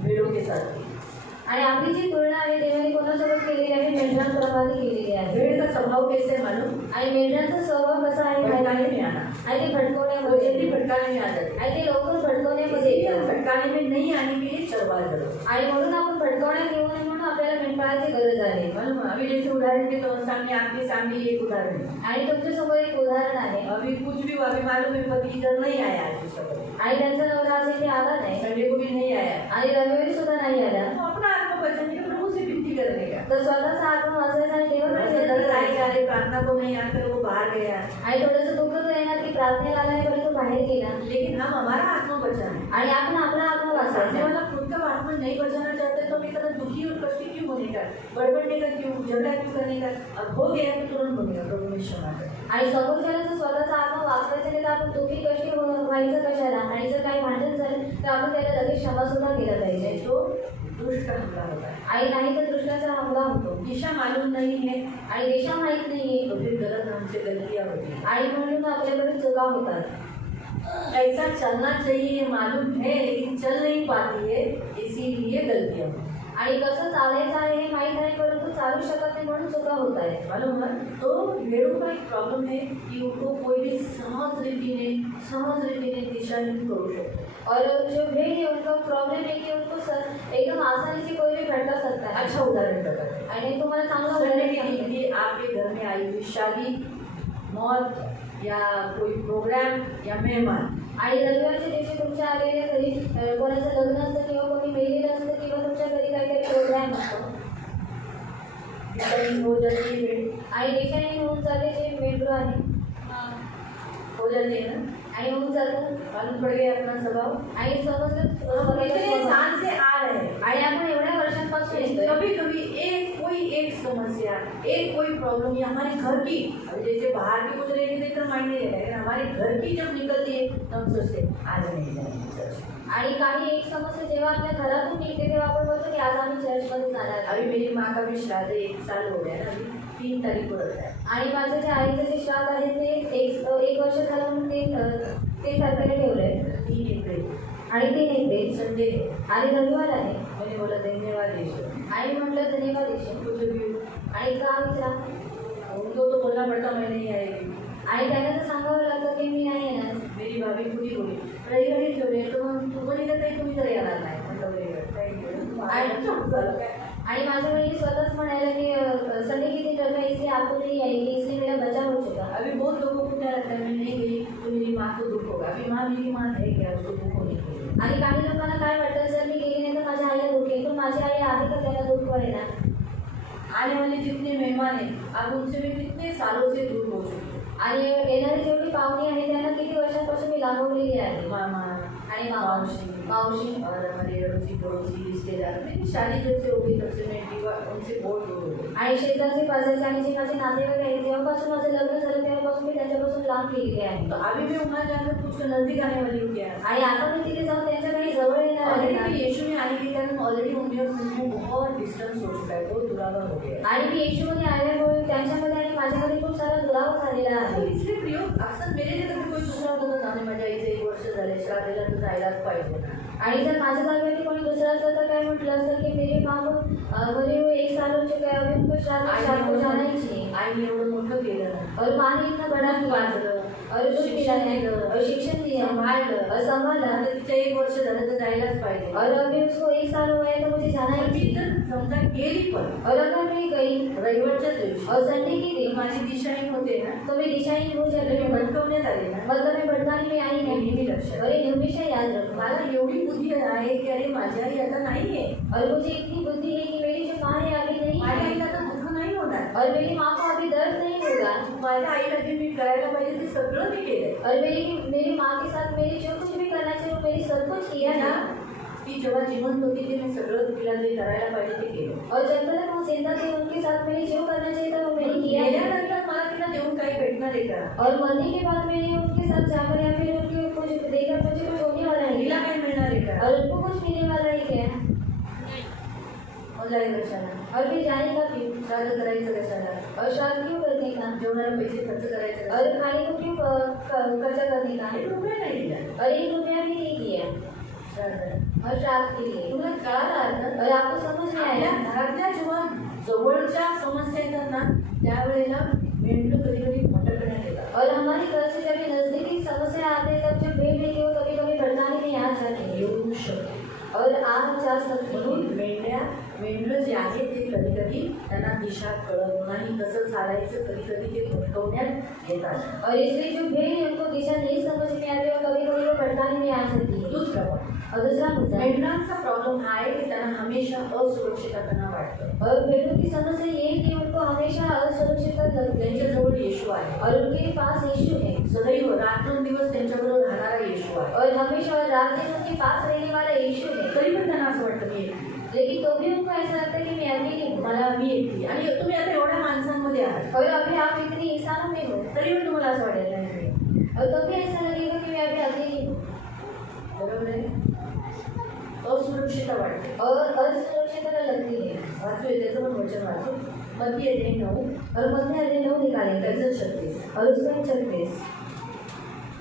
भेड़ों के साथ की. आणि आपली जी तुलना आहे देवाने कोणासोबत केलेली आहे? मेंढरांप्रमाणे केलेली आहे. भेड़ का स्वभाव कैसे है मालूम? आणि मेंढरांचा स्वभाव कसा आहे? भटकाने में आना. आणि ते वो भटकवण्यामध्ये जल्दी भटकाने में आ जाते हैं. आणि ते लवकर भटकवण्यामध्ये इसलिए येतात. भटकाने में नहीं आने के लिए चरवाहा जरूर. आणि म्हणून आपण भटकवण्यात येऊ नये म्हणून आपल्याला मेंढपाळाची गरज आहे. मालूम है? अभी जैसे उदाहरण के तो सामने आपके सामने एक उदाहरण है. आणि तुमच्यासमोर एक उदाहरण आहे. अभी कुछ भी अभी मालूम है पति इधर नहीं आया आज उसका पति. आणि त्यांचा नवरा आज इथे आला नाही संडे को भी नहीं आया. आणि रविवारी सुद्धा नाही आला. तो अपना आत्मा बचाने के प्रभु से विनती करने का. तर स्वतःचा आत्मा वाचायचा आणि देवाकडे ऐसे विनंती दर्द आए करायची. जा रहे, प्रार्थना को नहीं आकर वो बाहर गया. आणि थोडंसं दुःख तो येणार की प्रार्थनेला आला नाही परंतु बाहेर गेला. लेकिन हम हमारा आत्मा बचाना है. आणि आपण आपला आत्मा सामने वाचायचा. वाला खुद का आत्मा नहीं बचाना चाहते तो हम इतना दुखी और कष्टी क्यों होने का, बड़बड़ने का क्यों, झगड़ा क्यों करने का. अब हो गया तो तुरंत बनेगा प्रभु में क्षमा कर. आणि समोरच्याला जर स्वतःचा आत्मा वाचवायचा नाही तर आपण दुःखी कशी व्हायचं कशाला. आणि जर काही भांडण झालं तर आपण त्याला लगेच क्षमा सुद्धा केला पाहिजे. तो दुष्ट का हमला होता है. आणि नाही तर दुसऱ्याचा हमला होतो. दिशा मालूम नहीं है आणि दिशा माहीत नाहीये तो फिर गलत हमसे गलतियाँ होती हैं. आणि म्हणून आपल्याकडे चुका होतात. ऐसा चलना चाहिए मालूम है लेकिन चल नहीं पाती है, इसीलिए गलतियाँ होती हैं. आणि कसं चालायचं आहे हे माहीत आहे परंतु चालू शकत नाही म्हणून चुका होत आहेत. मालूम है? तो भेड़ों का एक प्रॉब्लम है कि उनको कोई भी सहज रीति ने दिशा नहीं करू शकतो. और जो भेड़ है उनका प्रॉब्लम है कि उनको एकदम आसानी से कोई भी भटका सकता है. अच्छा उदाहरण बताते हैं. आणि तुम्हाला चांगलं संडे उदाहरण के सांगते. लिए आपके घर में आई हुई शादी, मौत या कोई प्रोग्राम या मेहमान, आणि रविवारच्या दिवशी तुमच्या आलेल्या घरी कोणाचं लग्न असतं किंवा कोणी मेलेलं असतं किंवा तुमच्या घरी काहीतरी प्रोग्राम असतो विटामिन हो जाती है भेड़, आणि देशाने होऊन जाते जे मेट्रो आहे हो जाती है ना. आणि होऊन जातं मालूम पड़ गया अपना स्वभाव. आणि हम इतने समजलं साल से आ रहे हैं. आणि आपण एवढ्या वर्षांपासून येतोय. कभी कभी समस्या, एक कोई प्रॉब्लम या हमारे घर की, अभी जैसे बाहर भी कुछ रहने देकर माइंड नहीं रहता, लेकिन हमारे घर की जब निकलती है तो हम सोचते आज नहीं जाएंगे चर्च। आणि काही एक समस्या जेव्हा आपल्या घरातून निघते तेव्हा आपण बोलतो की आज आम्ही चर्चमध्ये जाणार. अभी मेरी माँ का भी श्राद्ध 1 साल हो गया ना, अभी 3 तारीख को रहता है। आणि माझ्या जे आईचं जे श्राद्ध आहे ते एक वर्ष झालं म्हणून ते तारखेला ठेवलंय 3 अप्रैल आणि 3 एप्रिल संडे है। आणि रविवार आहे. मैंने बोला धन्यवाद यीशु। आणि म्हटलं धन्यवाद येशू. कुछ भी आणि का विचारा, उनको तो बोलना पड़ता मैं नहीं आएगी। आणि त्यांना तर सांगावं लागतं की मी नाही येणार. मेरी भाभी खुद ही बोली रविवारी ठेवले तर मग तू पण येत नाही, तुम्ही तर येणार नाही म्हटलं रविवार आणि माझ्या बहिणी स्वतःच म्हणायला की संडे की दिन रखा इसलिए आपको नहीं आएगी, इसलिए मेरा बचाव हो चुका. अभी बहुत लोगों को क्या लगता है मैं नहीं गई तो मेरी माँ को दुख होगा। अभी माँ मेरी माँ है क्या, उसको दुख होने के लिए। आणि काही लोकांना काय वाटतं जर मी गेली नाही तर माझ्या आईला दुःख येईल, पण माझी आई आहे तर त्याला दुःख व्हायला. आने वाले जितने मेहमान हैं अब उनसे मैं कितने सालों से दूर हो चुकी हूँ। आणि येणारी जेवढी पाहुणी आहे त्यांना किती वर्षांपासून मी लांबवलेली आहे. मामा आणि मावशी और हमारे अड़ोसी पड़ोसी रिश्तेदार में शादी जब से हो गई तब से मैं उनसे बहुत दूर हो गई। आणि शेजारचे पाजारचे आणि जे माझे नातेवाईक आहेत जेव्हापासून माझं लग्न झालं तेव्हापासून मी त्यांच्यापासून लांब गेलेली आहे. तो अभी मैं वहाँ जाकर कुछ नजदीक आने वाली हूँ क्या। आणि आता मी तिथे जाऊन त्यांच्या काही जवळ येणार आहे ना. ऑलरेडी यीशु में आने के कारण ऑलरेडी उनमें बहुत डिस्टेंस हो चुका है, बहुत दुरावा हो गया है। आणि मी येशूमध्ये आल्यामुळे त्यांच्यामध्ये आणि माझ्यामध्ये खूप सारा दुरावा झालेला आहे. तो इसलिए प्रियो अक्सर मेरे जर कोई दुसरा होता तर जाणे माझ्या आईचं 1 वर्ष झाले श्राद्धेला तर जायलाच पाहिजे ना। आणि जर माझ्या जागेवरती कोणी दुसरा असतं तर काय म्हटलं असतं की मेरे माँ को मरे हुए 1 साल हो चुका है, अभी उनको शादी को जाना ही चाहिए. आईने एवढं मोठं केलं और माँ ने इतना बड़ा किया और कुछ किया है और शिक्षण दिया और संभाला आता तिच्या 1 वर्ष झालं तर जायलाच पाहिजे। और अभी उसको 1 साल हुआ है तो मुझे जाना ही मी चाहिए. जर समजा गेली पण और अगर मैं गई रविवारच्याच दिवशी और संडे की दिन माझी दिशाहीन होते ना, तो मैं दिशाहीन हो जाती मी हूँ. भटकवण्यात आले ना, मतलब मैं भटकाने में आई हे नहीं. नेहमी लक्षात और ये हमेशा याद रखो. मला एवढी बुद्धी आहे की अरे माझी आई आता नाही आहे, और मुझे इतनी बुद्धि है कि मेरी जो माँ है अभी नहीं माझ्या है आईला तर दुःख नाही होणार। और मेरी माँ को अभी दर्द नहीं होगा. माझ्या आईला जे मी करायला पाहिजे ते सगळं मी केलं। और मेरी माँ के साथ मेरी जो कुछ भी करना चाहिए वो मेरी सब कुछ किया ना. ती जेव्हा जिवंत होती ते मी सगळं तिला जे करायला पाहिजे ते केलं। और जब तक वो जिंदा थी उनके साथ मैंने जो करना चाहिए था वो मैंने किया है. गेल्यानंतर मला तिला देऊन काही भेटणार आहे का। और मरने के बाद मैंने उनके साथ जाकर या फिर उनके कुछ देकर मुझे कुछ होने वाला है तिला क्या? काय मिळणार आहे का। और उनको कुछ मिलने वाला है क्या? मग जायला कशाला, और फिर जाने का क्यों? श्राद्ध करायचं कशाला, और श्राद्ध क्यों करने का? जेवणाला पैसे खर्च करायचे और खाने को क्यों खर्चा करने का? 1 रुपया नाही दिला और 1 रुपया भी नहीं दिया श्राद्धाला। और श्राद्ध के लिए. तुला कळालं अर्थ। और आपको समझ में आपल्या आया? घरातल्या जेव्हा जवळच्या समस्या येतात ना त्यावेळेला मेंढलं कधी कधी भटकण्यात येतात। और हमारे घर से जब ये नजदीकी समस्या आते हैं तब जब भेड़ लेके वो कभी कभी भटकाने में आ जाते हैं येऊ शकते। और आज जा सकते म्हणून हैं. मेंढरं जे आहे ते कधी कधी त्यांना दिशा कळत नाही, कसं चालायचं कधी कधी ते भटकवण्यात येतात। और इसलिए जो भेड़ है उनको दिशा नहीं समझ में आती और कभी कभी वो भटकाने में आ सकती है. दुसरा पण और दूसरा मुद्दा मेंढरांचा प्रॉब्लेम हा आहे की त्यांना हमेशा असुरक्षितपणा वाटतं। और भेड़ों की समस्या ये है कि उनको हमेशा असुरक्षित लगती है त्यांच्याजवळ येशू आहे और उनके पास यीशु है सदैव रात्रंदिवस त्यांच्याबरोबर राहणारा येशू आहे, और हमेशा और रात दिन उनके पास रहने वाला यीशु है. तरी पण त्यांना असं वाटतं मी एकटी, लेकिन तो भी उनको ऐसा लगता है कि मैं अकेली हूँ. मला मी एकटी। आणि तुम्ही आता एवढ्या माणसांमध्ये आहात और अभी आप इतने इंसानों में हो तरी पण तुम्हाला असं वाटेल नाही, और तो भी ऐसा लगेगा कि मैं अभी अकेली हूँ बरोबर आहे। असुरक्षितता वाटते। और असुरक्षितता लगती है. वाचू त्याचं पण वचन वाचू मध्ये येते 9 और मध्य अध्याय 9 निकालेंगे त्याचं 36 और उसका 36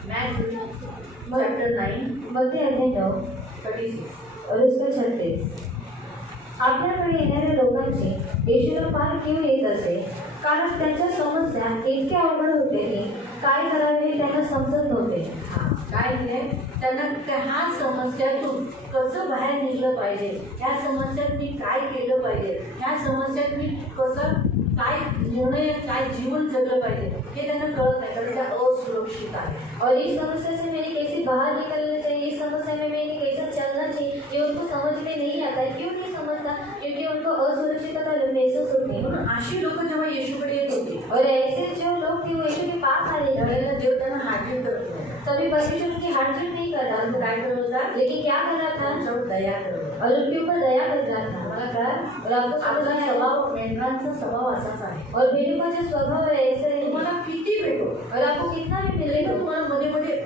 मॅथ्यू चॅप्टर 9 मध्य अध्याय 9 36 और उसका 36. आपल्याकडे येणाऱ्या लोकांची येशूला पार क्यों येत असे? कारण त्यांच्या समस्या इतक्या अवघड होते की काय करावे हे त्यांना समजत नव्हते. हा काय आहे त्यांना ह्या समस्यातून कसं बाहेर निघलं पाहिजे, ह्या समस्यात मी काय केलं पाहिजे, ह्या समस्यात मी कसं काय निर्णय काय जीवन जगलं पाहिजे हे त्यांना कळत नाही, कारण त्या असुरक्षित आहे। और इस समस्या से मैंने कैसे बाहर निकलना चाहिए, इस समस्या में मैंने कैसे चलना चाहिए ये उनको समझ में नहीं आता है. क्यों नहीं समझता? क्योंकि उनको असुरक्षितता महसूस होती है. म्हणून अशी लोक जेव्हा येशूकडे येत होते और ऐसे जो लोग थे वो यीशु के पास आ रहे थे, त्यावेळेला देव त्यांना हाजीर करत नाही, तभी परमेश्वर उनकी हाजिर नहीं कर रहा तो था, काय करत होता, लेकिन क्या कर रहा था? त्यांच्यावर दया करत होता। और उनके ऊपर दया कर रहा था. मला काय और आपको समझ आपला में आया स्वभाव मेंढरांचा स्वभाव असाच आहे और भेड़ों का जो स्वभाव है ऐसा ही है। तुम्हाला किती भेटो और आपको कितना भी मिले तरी तो तुम्हाला मध्ये मध्ये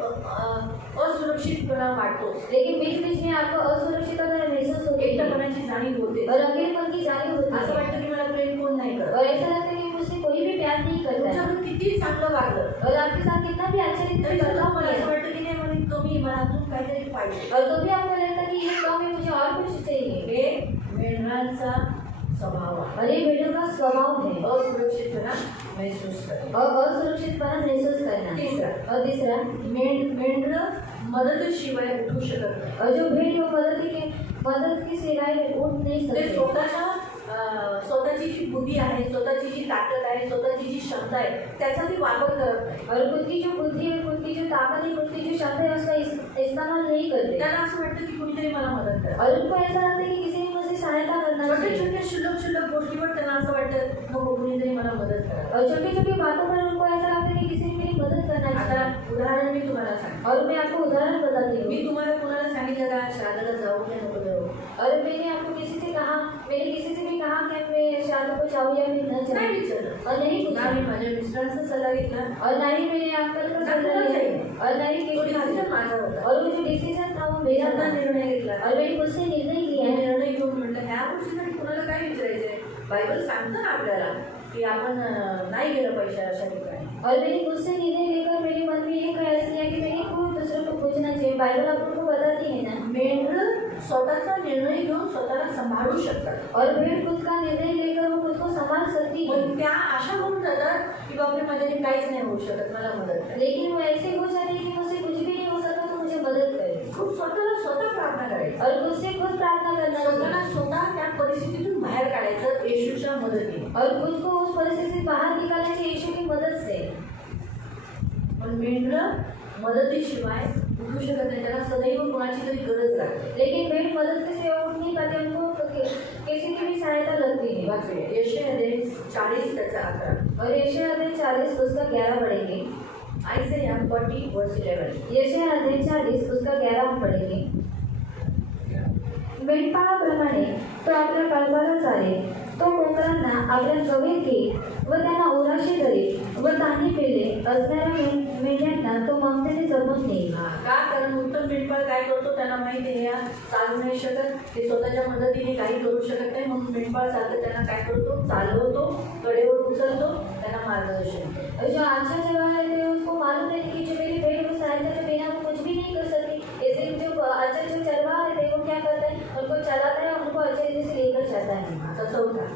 असुरक्षितपणा वाटतो लेकिन बीच बीच में आपको असुरक्षितता महसूस होती है एकटेपणाची जाणीव होते और अकेलेपन की जानी होती असं है वाटतं की मला प्रेम कोण नाही करत और ऐसा लगता है कि मुझसे कोई भी प्यार नहीं करता है तुमच्याकडून किती चांगलं वागलं और आपके साथ कितना भी अच्छे रीति तरी से सुद्धा बर्ताव मला असं किया वाटतं की नाही म्हणे तुम्ही मला अजून काहीतरी पाहिजे और तो भी आपको लगता है कि ये काम में मुझे और कुछ चाहिए हे मेंढरांचा स्वभाव आहे और ये भेड़ों का स्वभाव है असुरक्षितपणा महसूस करणे और असुरक्षितपणा महसूस करना तीसरा और तीसरा मेंढर मदतीशिवाय उठू शकत नाही और जो भेड़ वो मदद की सिवाय उठ नहीं ते सकते स्वतःची जी बुद्धी आहे स्वतःची जी ताकद आहे स्वतःची जी क्षमता आहे त्याचा ती वापर करत नाही और खुद की जो बुद्धि है खुद की जो ताकत है खुद की जो क्षमता है उसका इस्तेमाल नहीं करते त्यांना असं वाटतं की कुणीतरी मला मदत करा और उनको ऐसा लगता है कि किसी ने मुझे सहायता करना छोट्या चाहिए छोट्या शुल्लक गोष्टीवर त्यांना असं वाटतं नको कुणीतरी मला मदत करा और छोटी छोटी बातों पर उनको ऐसा लगता है कि किसी ने मेरी मदद करना आता चाहिए उदाहरण मी तुम्हाला सांगते और मैं आपको उदाहरण बताती मी हूँ तुम्हाला कुणाला सांगितलं का श्राद्धाला जाऊ की नको जाऊ और मैंने आपको किसी से कहा मैंने किसी से भी कहा कि मैं शादी को जाऊँ या फिर न नाही जाऊँ विचारलं और नहीं ना पूछा मी माझ्या मिस्टरांचा सल्ला घेतला और ना ही मैंने आपका का सल्ला लिया और ना ही तो किसी डिसिजन का माझा होता और वो जो डिसीजन था वो मी मेरा आता था निर्णय घेतला और मैंने मुझसे निर्णय लिया या निर्णय घेऊन म्हटलं ह्या गोष्टीसाठी कुणाला काय विचारायचंय बायबल सांगतं ना आपल्याला की आपण नाही गेलं पाहिजे अशा ठिकाणी और मैंने मुझसे निर्णय लेकर मेरे मन में ये ख्याल किया कि मैंने खुद दूसरों को पूछना चाहिए बाइबल आपको बताती है ना मेंढर स्वतःचा निर्णय घेऊन स्वतःला सांभाळू शकतात और भेड़ खुद का निर्णय लेकर वो खुद को संभाल सकती है पण त्या अशा होऊन जातात की बापरे माझ्याने काहीच नाही होऊ शकत मला मदत करा लेकिन वो ऐसे हो जाते हैं कि मुझसे कुछ भी नहीं हो सकता तो मुझे मदद करे खूप स्वतः प्रार्थना करायची और खुद से खुद प्रार्थना करना स्वतःला चाहिए स्वतः त्या परिस्थितीतून बाहेर काढायचं येशूच्या मदतीने और खुद को उस परिस्थिति से बाहर निकालना चाहिए यीशु की मदद से पण मेंढर मदतीशिवाय उठू शकत नाही त्याला सदैव कोणाची तरी गरज लागते लेकिन भेड़ मदद से उठ नहीं पाते उनको किसी की भी सहायता लगती है वाचूया यशायाह 40 त्याचा 11 और यशायाह अध्याय 40 उसका 11 पढ़ेंगे आयसाया 40 वर्स 11 यशायाह अध्याय 40 उसका 11 हम पढ़ेंगे मेंढपाळाप्रमाणे तो आपल्या कळपाला चालेल तो कोकरांना आपल्या गवेत घेईल व त्यांना उराशी धरेल व तान्ही पिल्ले असणाऱ्या मेंढ्यांना तो ममतेने जमून नेईल का कारण उत्तम मेंढपाळ काय करतो त्याला माहिती आहे या चालू नाही शकत ते स्वतःच्या मदतीने काही करू शकत नाही म्हणून मेंढपाळ सारखं त्यांना काय करतो चालवतो कडेवर उचलतो त्यांना मार्गदर्शन करतो और जो अच्छा चरवाहा है उसको मालूम है कि जो मेरी भेड़ वो सहायता के बिना वो कुछ भी नहीं कर सकती ऐसे जो अच्छा जो चरवाहा है वो क्या करता है उनको चलाता है उनको अच्छे रीति से लेकर जाता है आता चौथा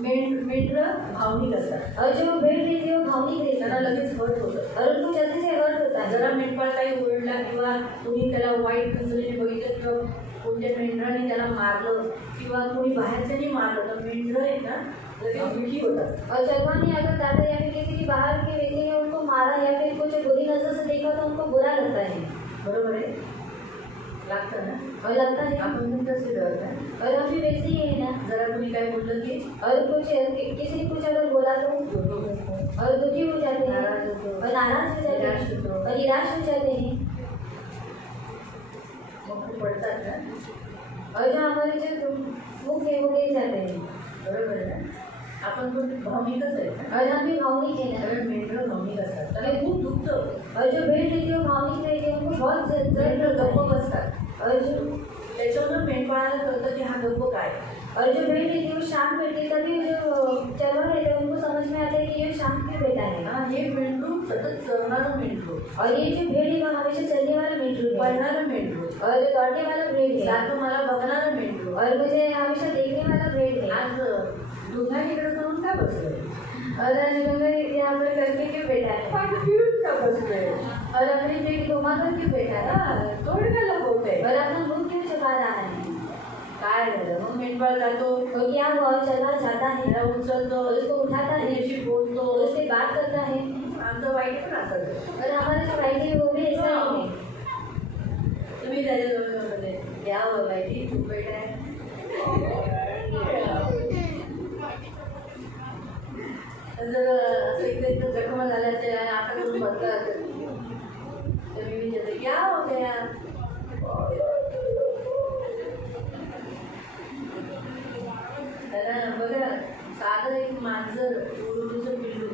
मेंढर भावनिक असतात और जो भेड़ रहती है वो भावनिक रहती त्यांना है लगेच हर्ट होतं और उनको जल्दी से हर्ट होता है जरा मेंढपाळ काही ओरडला किंवा तुम्ही त्याला वाईट नजरेने बघितलं किंवा कोणत्या मेंढराने त्याला मारलं किंवा कोणी बाहेरच्याने मारलं तर मेंढर आहेत ना लगेच दुखी होतात और चरवाहा ने अगर दादा या फिर किसी की बाहर के व्यक्ति ने उनको मारा या फिर कुछ बुरी नजर से देखा तो उनको बुरा लगता है बरोबर आहे लागतं ना और लगता है आपण पण तसे करतात और अभी वैसे ही है ना जरा कोणी काय बोललं की और कुछ किसी ने कुछ अगर बोला तो और दुखी हो जाते हैं नाराज होते और नाराज हो जाते निराश हैं होते और निराश हो जाते हैं मग ते पडतात ना और जो हमारे जो मुख है वो गिर जाते हैं बरोबर आहे ना आपण पण भावनिकच आहे ना और हम भी भावनिक है ना कारण मेंढर भावनिक असतात त्याला खूप दुखतं और जो भेड़ रहती है वो भावनिक रहती है उनको बहुत मेंढर जरूरत गप्प है बसतात और जो त्याच्यावरून मेंढपाळाला कळतं की हा गप्प काय और जो भेड़ रहती है वो शांत बैठती है तभी जो चरवाहा रहते हैं उनको समझ में आता है कि ये शांत क्यों बैठा है हा हे मेंढरू सतत चरणारं मेंढरू और ये जो भेड़ है वो हमेशा चलने वाला मेंढरू है पळणारं मेंढरू और जो दौड़ने वाला भेड़ है सारखं मला बघणारं मेंढरू और मुझे हमेशा देखने वाला भेड़ है आज दुधाने इकडे करून काय बसलोय और आज मैं यहाँ पर करके क्यों बैठा है क्यूट का बसलोय और अपनी पेट घुमा कर क्यों बैठा है तोड का लपवतोय और अपना मुंह क्यों छुपा रहा है काय झालं मग मेंढपाळ जातो तो क्या हुआ चला जाता है त्याला उचलतो उसको उठाता है त्याच्याशी बोलतो उससे बात करता है आमचं वाईट पण असतं और हमारा जो भाई है वो भी ऐसा ही है तुम्ही त्याच्याजवळ म्हणजे या वाईटी खूप वेळ आहे जर असं इकडे इकडे जखमा झाल्या असेल आणि आता करून बसतात तर मी विचारते क्या हो गया साधं एक मांजर उलटूचं पिल्लू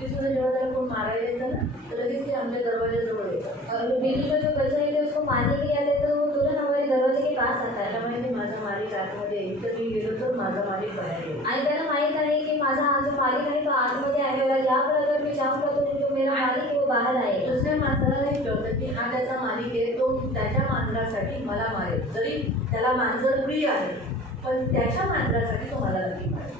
ते सुद्धा जेव्हा त्याला कोण मारायला येतं ना तर लगेच ते आमच्या दरवाजाजवळ येतं. और बिल्ली को जो बच्चा है उसको मारने के लिए आते हैं, तो वो तुरंत हमारे दरवाजे के पास आता है. त्याला माहिती माझा मालिक आतमध्ये येईल तर मी गेलो तर माझा मालिक बाहेर येईल. आणि त्याला माहित आहे की माझा हा जो मालिक आहे तो आतमध्ये आहे और यहाँ पर अगर मैं जाऊंगा तो जो मेरा मालिक है वो बाहर आएगा. दुसऱ्या माणसाला नाही कळतं की हा त्याचा मालिक आहे, तो त्याच्या मांजरासाठी मला मारेल. जरी त्याला मांजर प्रिय आहे पण त्याच्या मांजरासाठी तो मला नक्की मारेल.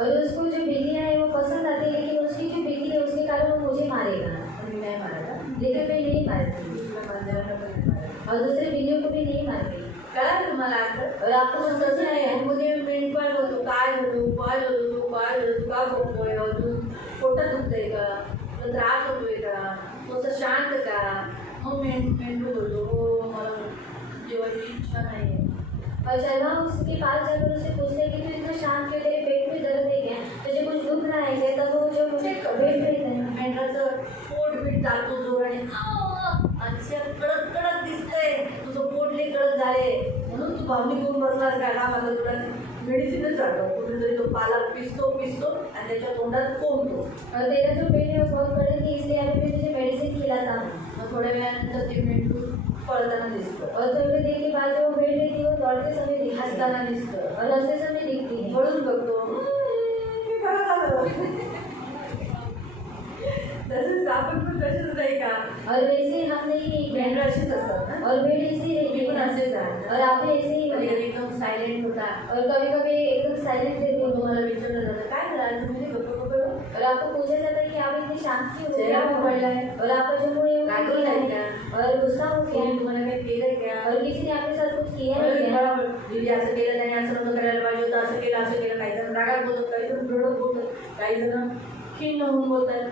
और उसको जो बिल्ली है वो पसंद आती है, लेकिन उसकी जो बिल्ली है उसके कारण वो मुझे मारेगा. पण मी नाही मारायला, लेकिन मैं नहीं मारती दुसऱ्या मांजराला पण नाही मारायला. और दूसरे बिल्लियों को भी नहीं मारती. कळालं तुम्हाला आता? और आपको तसं समझ नाही आया. मध्ये मेंढपाळ होतो, काय होतो, काय होतो, तू काय होतो, तू का बघतोय, अजून पोटात दुखतंय का, तुला त्रास होतोय का, तू असं शांत का. मग मेंढू बोलतो हो मला जेवायची इच्छा नाही आहे. और चरवाहा उसके पास जाकर उससे पूछते कि तू इतना शांत क्यों, तेरे पेट में दर्द है क्या, तुझे कुछ दुख रहा है क्या. तब वो जो मुझे भेट देता है. मेंढराचं पोट बीट जातो जोराने, अच्छा कडक कडक दिसतंय, तुझं पोट लई कडक झाले म्हणून तू भावनिक होऊन बसलास का ना. मला तुला मेडिसिनच जातो, कुठेतरी तो पाला पिसतो आणि त्याच्या तोंडात कोंबतो. और तेरा जो पेट है वो बहुत कड़क है, इसलिए अभी मैं तुझे मेडिसिन खिलाता हूँ. मग थोड्या वेळानंतर ते मेंढू पळताना दिसतं, और थोड़ी देर के बाद जो भेट देती है वो दौड़ते समय दिखती है हसताना दिसतं, और हंसते समय दिखती है. वळून बघतो हे बरं झालं. तसंच आपण पण तसेच नाही का. और वैसे हम नहीं मेंढर असेच असतात ना. और भेड़ ऐसे ही मी रहती पण है. असेच आहे. और आप भी ऐसे ही कधी होते कधी एकदम सायलेंट होता. और कभी कभी एकदम साइलेंट रहती मग हो. तुम्हाला विचारलं जातं काय करायचं तुम्ही गप्प करू. और आपको पूछा जाता है कि आप इतनी शांत क्यों हो, चेहरा क्या पकड़ना हुआ? है. और आपका जो मुंह है वो रागवलं किया आहे है का? और गुस्सा हो गया कोणी तुम्हाला काही केलंय का. और किसी ने आपके साथ कुछ किया है क्या? दीदी असं केलं त्याने असं नव्हतं करायला पाहिजे होतं, असं केलं. काही जण रागात बोलतात, काही जण रडत बोलतात, काही जण खिन्न होऊन बोलतात,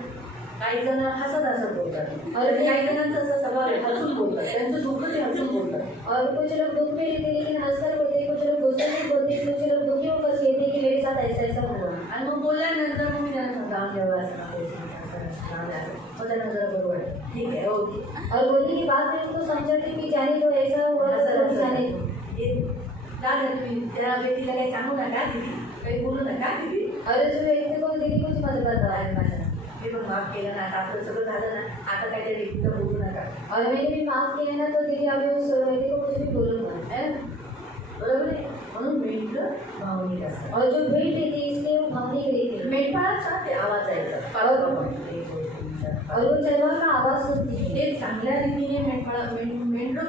काही जण हसत बोलतात. और काही जणांचं असं स्वभाव आहे, हसून बोलतात, त्यांचं दुःख ते हसून बोलतात. और कुछ लोग दुख में रहते लेकिन हंसकर बोलते हैं, कुछ लोग गुस्से में बोलते हैं, कुछ लोग दुखी होकर कहते हैं कि मेरे साथ ऐसा ऐसा हुआ. आणि मग बोलल्यानंतर मग मी त्यांना समजावून ठेवलं असं मग त्यांना जरा बरोबर आहे, ठीक आहे ओके. और बोलने के बाद में उनको समझाते कि जाने दो, ऐसा हुआ तो जाने दो. दादा तुम्ही त्या व्यक्तीला काही सांगू नका, दीदी काही बोलू नका, दीदी और जो व्यक्ति को दीदी कुछ मत बताओ. माझ्या मी पण माफ केलं ना, आता आपलं सगळं झालं ना, आता काय त्या व्यक्तीला बोलू नका. और मैंने भी माफ किया ना, तो दीदी अभी उस व्यक्ति को कुछ भी बोलूँ मत. है? बरोबर आहे. म्हणून मेंढर भावनिक असतं. और जो भेट देती है इसलिए वो भावनिक रहती है. मेंढपाळाचा ते आवाज ऐकतात. पाळत आपण. और वो चरवाहा का आवाज सुनती है. ते चांगल्या रीतीने मेंढर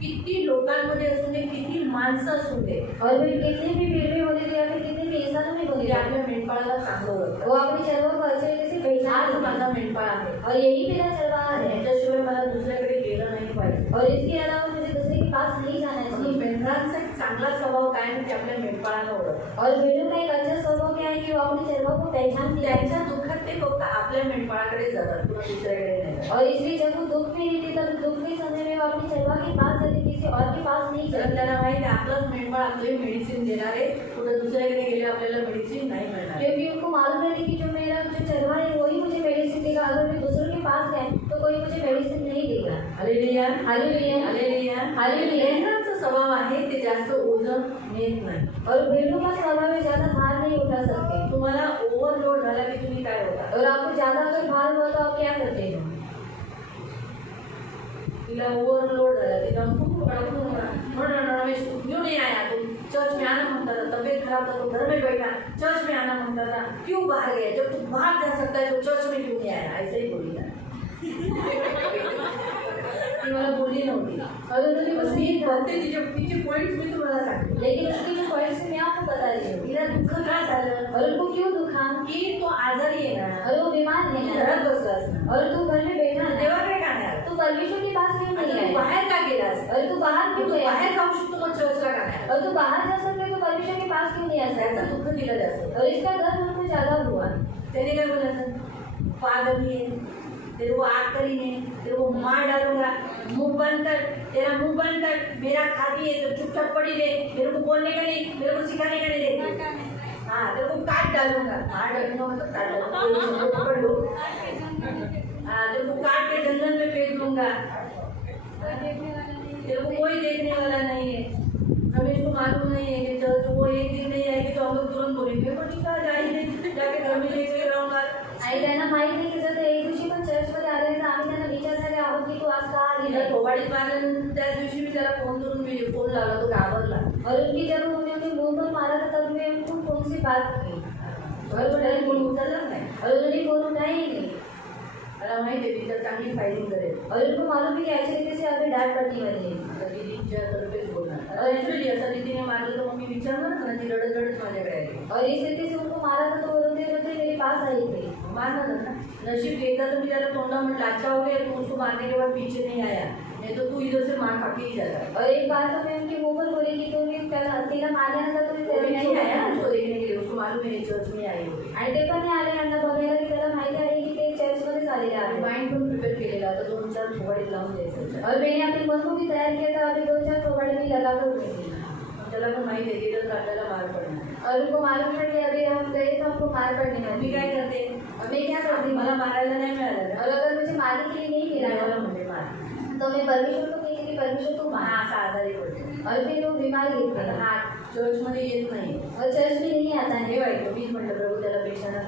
किती लोकांमध्ये असून दे, किती माणसं असून दे, और वे कितने भी भीड़ में होने दे या फिर कितने भी इंसानों में होने ते दे, आपल्या मेंढपाळाला चांगलं ओळखतात. वो अपने चरवाहा को अच्छे तरीके से आज पहचान माझा मेंढपाळ आहे और यही मेरा चरवाहा आणि है. याच्याशिवाय मला दुसऱ्याकडे गेलं नाही पाहिजे. और इसके अलावा मुझे दूसरे के पास नहीं जाना म्हणून चाहिए. मेंढरांचा एक चांगला स्वभाव काय म्हणजे आपल्या मेंढपाळाला ओळखतात. और भेड़ों का एक अच्छा स्वभाव क्या है कि वो अपने चरवाहा को पहचानती है. त्यांच्या दुःखात ते फक्त आपल्या मेंढपाळाकडे जातात, किंवा दुसऱ्याकडे नाही जात. और इसलिए जब वो दुख में रहती तब दुख के समय में वो अपने चरवाहा के पास जाती, किसी और के पास नहीं कारण जाती. त्यांना माहिती आहे आपलंच मेंढपाळ आपले मेडिसिन देणार आहे, कुठं दुसऱ्याकडे गेले आपल्याला मेडिसिन नाही मिळणार. क्योंकि उनको मालूम रहती कि जो मेरा जो चरवाहा है वही मुझे मेडिसिन देगा. अगर मैं दूसरों के पास गए तो कोई मुझे मेडिसिन नहीं देगा. Hallelujah, hallelujah, hallelujah, hallelujah. मेंढरांचा स्वभाव आहे ते जास्त ओझं नेत नाही. और भेड़ों का स्वभाव है ज्यादा भार नहीं उठा सकते. तुम्हाला ओव्हरलोड झाला की तुम्ही काय होता. और आपको ज्यादा अगर भार हुआ तो आप क्या करते हो? तिला ओव्हरलोड झाला, तिला खूप रमेश क्यों नहीं आया, तुम चर्च में आना मांगता था, तबीयत खराब था तो घर में बैठा, चर्च में आना मांगता था, क्यों बाहर गया, जब तू बाहर जा सकता है तो चर्च में क्यों नहीं आया. ऐसे ही बोली ना. ती मला बोलली नव्हती. और उन्होंने बस मुझसे मी ये कहा, फक्त तिचे पॉईंट्स मी तुम्हाला सांगते. लेकिन उसकी जो पॉइंट्स मैं आपको बता रही हूँ. तिला दुःख काय झालं और उनको क्यों दुखा? की तो आजारी आहे ना, और वो बीमार है तू ना, घरात बसलास ना, और तू घर में बैठा है. देवाकडे का नाही आला? तू परमेश्वर के पास क्यों नहीं तू आया? बाहेर का गेलास? और तू बाहर तू क्यों गया? बाहेर जाऊ शकतो मग चर्चला का नाही आला? और तू बाहर जा सकते तो परमेश्वर के पास क्यों नहीं आ त्याचं सकता? दुःख तिला जास्त. और इसका दर्द उनको ज्यादा हुआ. त्याने काय बोलायचं, पागल है, तेरे को आग करेंगे, तेरे को मार डालूंगा, मुंह बंद कर, तेरा मुंह बंद कर, मेरा खाती है तो चुपचाप पड़ी रहे, मेरे को बोलने का नहीं, मेरे को सिखाने का नहीं देती. हाँ तेरे को काट डालूंगा. मार डालूंगा मतलब काट डालूंगा, पकड़ लो. हाँ तेरे को काट के जंगल में फेंक दूंगा, तेरे को कोई देखने वाला नहीं है. रमेश को मालूम नहीं है कि चर्च वो एक दिन नहीं आएगी तो हम लोग तुरंत बोलेंगे पण कहा जाएंगे जाके घर में लेके रहूंगा. आणि त्यांना माहित नाही की जर ते एक दिवशी पण चर्चमध्ये आले तर आम्ही त्यांना विचारणारे आहोत की तू आज का आली तिला नाही. थोबाडीत मारल्यानंतर त्या दिवशी मी त्याला फोन करून फोन लावला, तो घाबरला. और उनकी जब उन्होंने मुंह पर मारा था तब मैं उनको फोन से बात की बरोबर त्याने फोन उचललाच नाही. और उन्होंने फोन उठाया ही नहीं. मला माहिती आहे ती तर चांगली फायरिंग करेल. और उनको मालूम है कि अच्छी रीति से अभी डांट पड़ने वाली है. आता दीदीच्या तर्फेच बोलणार. ॲक्च्युअली असं दीदीने मारलं तर मग मी विचारणार ना, ती रडत रडत माझ्याकडे आली. और इस रीति से उनको मारा था तो वो रोते रोते मेरे पास आई थी. मारना था ना. नसीब एकदा तो मी त्याला तोंडा म्हटलं अच्छा हो गया तू उसको मारने के बाद पीछे नहीं आया, नहीं तो तू इधर से मार खा के ही जाता. और एक बार तो मैं उनके मुंह पर बोली कि तुम्ही त्याला तिला मारल्यानंतर तुम्ही वो भी नहीं आया त्याला उसको देखने के लिए, उसको मालूम है चर्च में आई होगी. आणि ते पण नाही आले यांना बघायला की त्याला माहिती आहे की ते चर्चमध्येच आलेले आहे. माइंड पण प्रिपेअर केलेला होता, 2-4 थोबाडीत लावून द्यायचं. और मैंने अपने मन को भी तैयार किया था अभी 2-4 थोबाड़े भी लगा कर दूंगी. त्याला पण माहिती आहे गेलं तर आपल्याला मार पडणार. और उनको मालूम है कि अभी हम गए तो हमको मार पड़ने वाली. मी काय करते, और मैं क्या करती मला मारायला नाही मिळालं और अगर मुझे मारने के लिए नहीं मिला मला ना, म्हणजे मार. तो मैं परमेश्वर को कहती कि परमेश्वर तू मार. हा असा आजारी पडते. और फिर वो बीमार गिर आता गया हा चर्चमध्ये येत नाही. और चर्च में नहीं आता हे है. वाईट मीच म्हटलं प्रभू त्याला पेशाना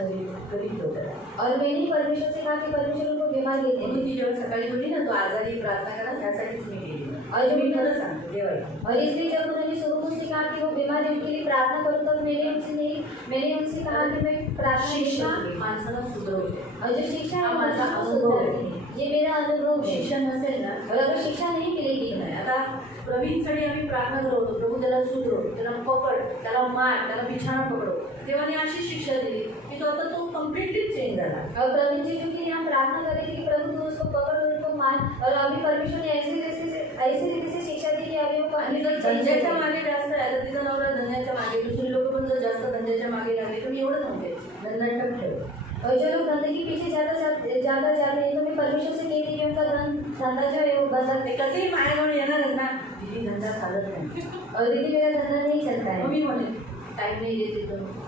करीत होता. और मैंने परमेश्वर से कहा कि परमेश्वर उनको बीमार लेते म्हणून हैं. ती जेव्हा सकाळी बोलली ना तू आजारी प्रार्थना करा त्यासाठीच मी गेली. और मी खरं सांगते देवाई. और इसलिए जब उन्होंने शुरू में उसने कहा कि वो बीमार है उनके लिए प्रार्थना करूँ तब मैंने उनसे कहा कि मैं प्रार्थना शिक्षा करूंगी. माणसाला सुधरवते. और जो शिक्षा है हा माझा वो अनुभव आहे. सुधारती है. ये मेरा अनुभव है. शिक्षण नसेल ना और अगर शिक्षा नहीं मिलेगी नाही. आता प्रवीणसाठी आम्ही प्रार्थना करत होतो प्रभू त्याला सुधरव, त्याला पकड, त्याला मार, त्याला बिछाना पकडो. देवाने अशी शिक्षा दिली की तो कम्प्लिटली चेंज झाला. और प्रवीण जी क्योंकि हम प्रार्थना करें कि प्रभु तू उसको पकड़ और उसको मार. और अभी परमेश्वर ने ऐसी रीति से शिक्षा दी कि अभी वो आणि जर धंद्याच्या मागे जास्त आहे तर तिचा नवरा धंद्याच्या मागे, दुसरी लोक पण जर जास्त धंद्याच्या मागे लागले तर मी एवढं सांगते धंदा ठप ठेव. और जो लोग धंधे के पीछे ज्यादा जा रहे हैं तो मैं परमेश्वर से कहती कि उनका धंधा जो है वो बदल. ते कसेही माझ्याजवळ येणार ना दिदी धंदा चालत नाही. और दीदी मेरा धंधा नहीं चलता है. मग मी म्हणे टाइम नहीं देते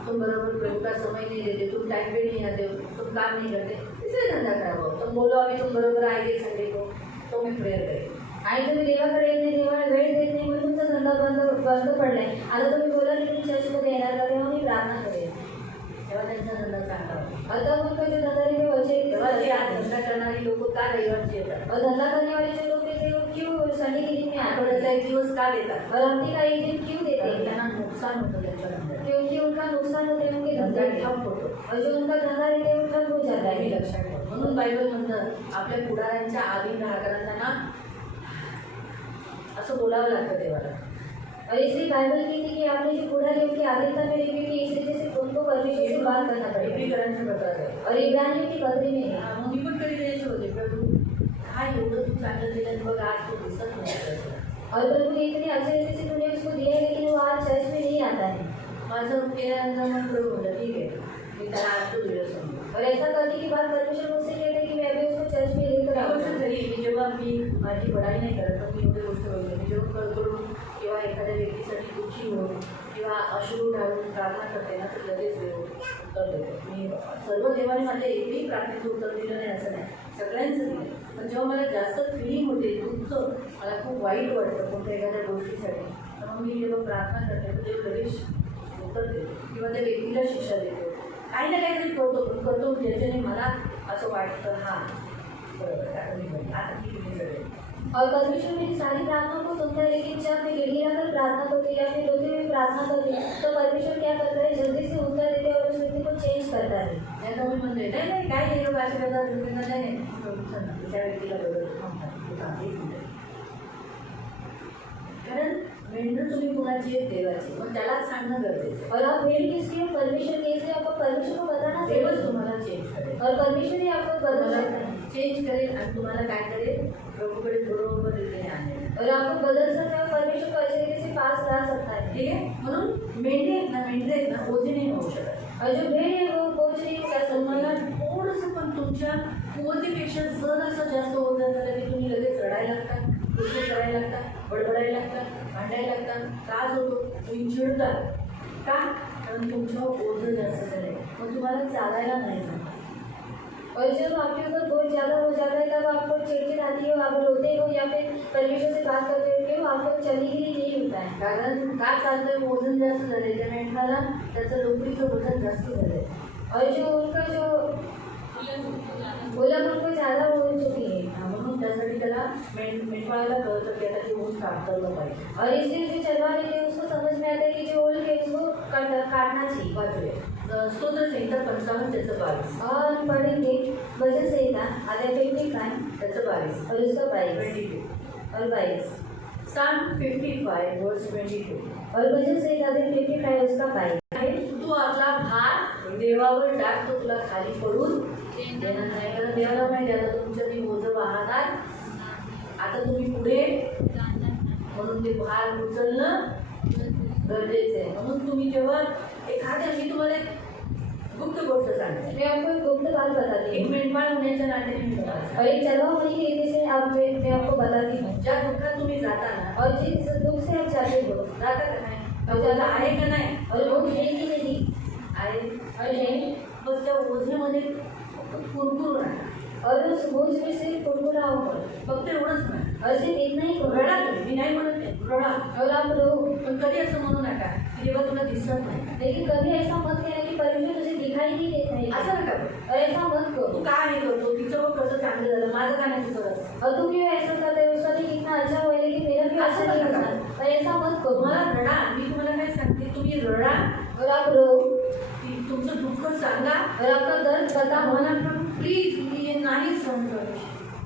तुम बराबर प्रभु का समय नहीं देते, तुम टाइम पे नहीं आते हो, तुम काम नहीं करते, इसलिए धंधा खराब हो. तुम बोलो अभी तुम बरोबर आएंगे संडे को तो मैं प्रेयर करेन. आणि तुम्ही देवाकडे येत नाही, देवाला वेळ देत नाही म्हणून तुमचा धंदा बंद पडलाय. आता तुम्ही बोला की तुम्ही चर्चमध्ये येणार का, तेव्हा मी प्रार्थना करेन. तेव्हा त्यांचा धंदा चांगला होता. आता उनका जो धंधा है वो अच्छे तेव्हा ते आज धंदा करणारी लोक का रविवारची येतात, और धंधा करने वाले जो लोग रहते हैं वो क्यों संडे के दिन में आते आठवड्याचा हैं एक दिवस का देतात. और हफ्ते का एक दिन क्यों देते कारण हैं? त्यांना नुकसान होतं त्यांच्या धंद्यात. क्योंकि उनका नुकसान होता है उनके धंदा धंधे में. ठप होतो. और जो उनका धंधा रहता है वो ठप हो जाता हे है. लक्षात ठेवा. म्हणून बायबल म्हणतं आपल्या पुढाऱ्यांच्या आधी राहणाऱ्यांना असं बोलावं लागतं देवाला. और इसलिए बाइबल कहती है कि आपने जो बूढ़ा लोग की आदरता में रखी कि इस रीति से उनको परमेश्वर से बात करना पड़ेगा. इब्रिकरांच्या पत्रात आहे. और इब्रानियों की पत्री में है. मग मी पण कधी द्यायचे होते प्रभू काय एवढं तू चांगलं दिलं बघ आज तो दिसत नाही. और प्रभु ने इतनी अच्छे रीति से तूने उसको दिया है लेकिन वो आज चर्च में नहीं आता है. माझं केल्यानंतर मग प्रभू म्हणलं ठीक आहे मी त्याला आज तो दिवस समजू. और ऐसा करने के बाद परमेश्वर मुझसे कहते हैं कि मैं अभी उसको चर्च में लेकर ही गोष्ट आऊँगा. खरी मी जेव्हा मी माझी बढाई नाही करत पण मी एवढी गोष्ट बघितली मी जेव्हा कळकळून किंवा एखाद्या व्यक्तीसाठी दुःखी होऊन किंवा अश्रू ढाळून प्रार्थना करते ना तर लगेच देव उत्तर देतो. मी सर्व देवाने माझ्या एकही प्रार्थनेचं उत्तर दिलं नाही असं नाही, सगळ्यांचं दिलं. पण जेव्हा मला जास्त फिलिंग होते तुमचं मला खूप वाईट वाटतं कोणत्या एखाद्या गोष्टीसाठी तर मग मी जेव्हा प्रार्थना करते तर देव लगेच उत्तर देतो किंवा त्या व्यक्तीला शिक्षा देतो. काही ना काहीतरी करतो ज्याच्याने मला असं वाटतं हां बरोबर आता ठीक आहे सगळे. और परमेश्वर मेरी सारी प्रार्थनाओं को सुनता है लेकिन जब मैं गिड़गिड़ाकर प्रार्थना करती या फिर रोते हुए प्रार्थना करती तो परमेश्वर क्या करता है जल्दी से उत्तर देते हैं और उस व्यक्ति को चेंज करता है. त्यांना मी म्हणते नाही नाही काय नाही लोक असे करतात दुसऱ्यांना नाही नाही त्या व्यक्तीला बरोबर थांबतात. कारण मेंढर तुम्ही कुणाची आहे देवाची मग त्यालाच सांगणं गरजेचं. और आप भेड़ किसकी हो परमेश्वर की, इसलिए आपको परमेश्वर को बताना देवच चाहिए. तुम्हाला चेंज करेल. और परमेश्वर ही आपको बदल सकता है. चेंज करेल आणि तुम्हाला काय करेल प्रभूकडे बरोबर रीतीने आणेल. और आपको बदल सकता है और परमेश्वर को अच्छे तरीके से पास ला सकता है. ठीक आहे. म्हणून मेंढरे आहेत ना ओझे नाही होऊ शकत. और जो भेड़ है वो बोझ नहीं कर तुम्हाला सकती. थोडंसं पण तुमच्या कुवतीपेक्षा जर असं जास्त ओझं झालं की तुम्ही लगेच रडायला लागता, कृत्य करायला लागता, बडबडायला लागता, भांडायला लागता, त्रास होतो, तुम्ही चिडता. का? कारण तुमच्यावर ओझं जास्त झालं आहे. मग तुम्हाला चालायला नाही जमत. और जब आपके ऊपर बोझ ज़्यादा हो जाता है तब आपको चिड़चिड़ आती हो, आप रोते हो या फिर परमेश्वर से बात करते हो, आपको चलीगिरी नहीं होता है. कारण का चालतंय वजन जास्त झाले त्या मेंढराला त्याचं लोकरीचं वजन जास्त झालंय. और जो उनका जो बोला उनको ज़्यादा हो चुकी है. म्हणून त्यासाठी त्याला मेंढपाळाला कळतं की आता ते ऊन काढलं पाहिजे. और इसलिए जो चलवा रहे थे उसको समझ में आता है कि जो ओल है उसको काटना चाहिए. वाचूया स्तोत्र संहिता 55 त्याचं 22. और हम पढ़ेंगे भजन संहिता अध्याय 55 त्याचं 22 और उसका 22 22. और 22 Psalm 55 verse 22. और भजन संहिता अध्याय 55 उसका 22. तू आपला भार देवावर टाक, तो तुला खाली पडून देणार नाही. कारण देवाला माहिती आता तुमच्या ती ओझं वाहणार, आता तुम्ही पुढे, म्हणून ते भार उचलणं गरजेचं आहे. म्हणून तुम्ही जेव्हा मी तुम्हाला एक गुप्त गोष्ट सांगते. मैं आपको एक गुप्त बात बताती एक हूँ मेंढपाळ होण्याच्या नात्याने मी तुम्हाला सांगते. और एक चलवा होने की रीति से मैं आपको बताती हूँ. ज्या दुःखात तुम्ही जाता ना, और जिस दुख से आप जाते हो जाता का नाही, ज्याला आहे का नाही, और वो है कि नहीं आहे और है बस त्या ओझेमध्ये कुरकुर राहा. और उस बोझ में से कुरकुराओ पर फक्त एवढंच नाही, और सिर्फ इतना ही करो. रडा तुम्ही, मी नाही म्हणत नाही, रडा. और आप रो, पण कधी असं म्हणू नका की देवा तुला दिसत नाही. लेकिन कभी ऐसा मत कहना कि परमेश्वर तुझे दिखाई नहीं देता है. असं नका करू. और ऐसा मत तू करो. का हे करतो, तिचं बघ कसं चांगलं झालं, माझं का नाही करत. और तू क्यों ऐसा करता है, उसका भी कितना अच्छा हुआ है लेकिन मेरा भी अच्छा नहीं होता. और ऐसा मत करो. तुम्हाला रडा, मी तुम्हाला काय सांगते, तुम्ही रडा, और आप रो की तुमचं दुःख सांगा, और आपका दर्द बताओ म्हणा प्लीज मी हे नाही सहन करू.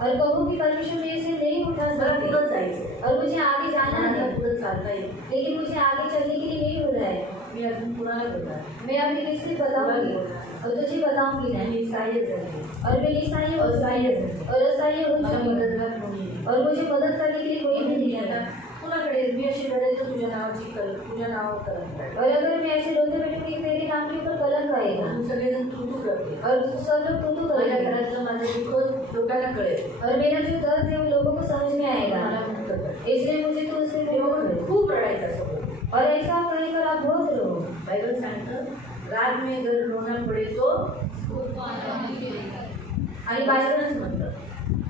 और कहो कि परमेश्वर मेरे से नहीं उठा मला सकते पुढं जायचं, और मुझे आगे जाना मला है, पुढं चालता येईल. लेकिन मुझे आगे चलने के लिए नहीं हो रहा है. मी अजून कुणाला बोलणार, मैं अभी किससे बताऊंगी और तुझे बताऊंगी नहीं. मी सहाय्य झाले, और मैं निसहाय हो असहाय्य झाले, और असहाय हो मला चुकी हूँ. मदतगार कोणी नाही. और मुझे मदद करने के लिए कोई भी नहीं आता आता. कुणाकडे मी अशी रडायचं, तुझ्या नावाची तुझ्या नावावर कलंक. और अगर मैं ऐसे रोते बैठूंगी तेरे नाम के ऊपर कलंक आएगा. म्हणून सगळेजण तू करते. और सब लोग तू माझ्या करेगा. घरातलं माझं दुःख लोकांना कळेल, और मेरा जो दर्द है वो लोगों को समझ में आएगा. मला मुक्त कर. इसलिए मुझे तू उससे तेव्हा प्रेम कर. खूप रडायचं असं बोल. और ऐसा कहकर आप बहुत रो. बायबल सांगतं, राग में अगर रोना पडे तो आणि बायबलच म्हणतं.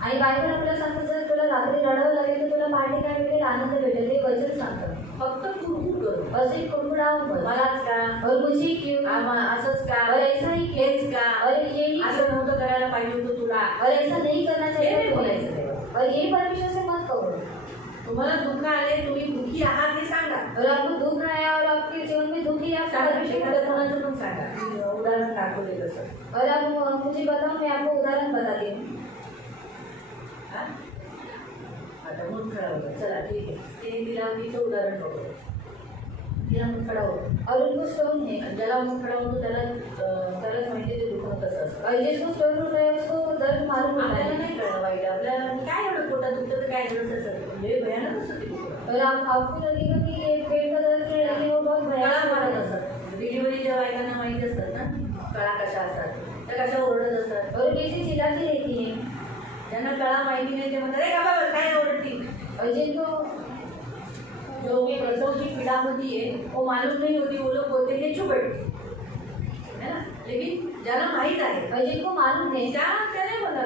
आणि बायबल आपल्याला सांगतं जर तुला रात्री रडावं लागेल तर तुला पहाटे काय भेटेल, आनंद भेटेल. हे वचन सांगतं. फक्त कुरकुर करू. असे कुरकुराव मत. मलाच का, और मुझे क्यों, असंच का, और ऐसा ही क्यों, हेच का, और यही असं नव्हतं करायला पाहिजे होतं तुला. और ऐसा नहीं करना हे चाहिए नाही तुम्हें. बोलायचं तेव्हा. और ये परमेश्वर से मत कहो. तुम्हाला दुःख आले, तुम्ही दुःखी आहात हे सांगा. और आपको दुख आया और आपके जीवन में दुखी है, आप सांगा, परमेश्वर एखाद्या को कोणाचं पण सांगा. मी उदाहरण दाखवले तसं. और आप मुझे बताओ, मैं आपको उदाहरण बताती हूँ. हा? आता मुतखडा होता, चला ठीक आहे. तिला तिचं उदाहरण बघू. तिला मुतखडा होतो, और उनको स्टोन है. आणि ज्याला मुतखडा होतो त्यालाच माहिती आहे ते दुःख कसं असतं. और जिसको स्टोन होता है उसको दर्द मालूम होता आपल्याला है. नाही कळलं वाईट, आपल्याला काय एवढं पोटात दुखतं तर काय गरज असतं, लय भयानक असतं ते दुःख. और आपको लगेगा कि ये पेट का दर्द है लेकिन वो बहुत कळा भयानक मारत है. असतात. डिलिव्हरीच्या बायकांना माहिती असतात ना कळा कशा असतात, त्या कशा ओरडत असतात. और कैसे चिल्लाती रहती है. ज्यांना कळा माहिती नाही ते म्हणतात, "ए बाबा काय ओरडती." और जिनको जो प्रसव की पीड़ा होती है वो मालूम नहीं होती, वो लोग बोलते हैं चुपड़, है ना. लेकिन ज्याला माहीत आहे और जिनको मालूम है त्याने मला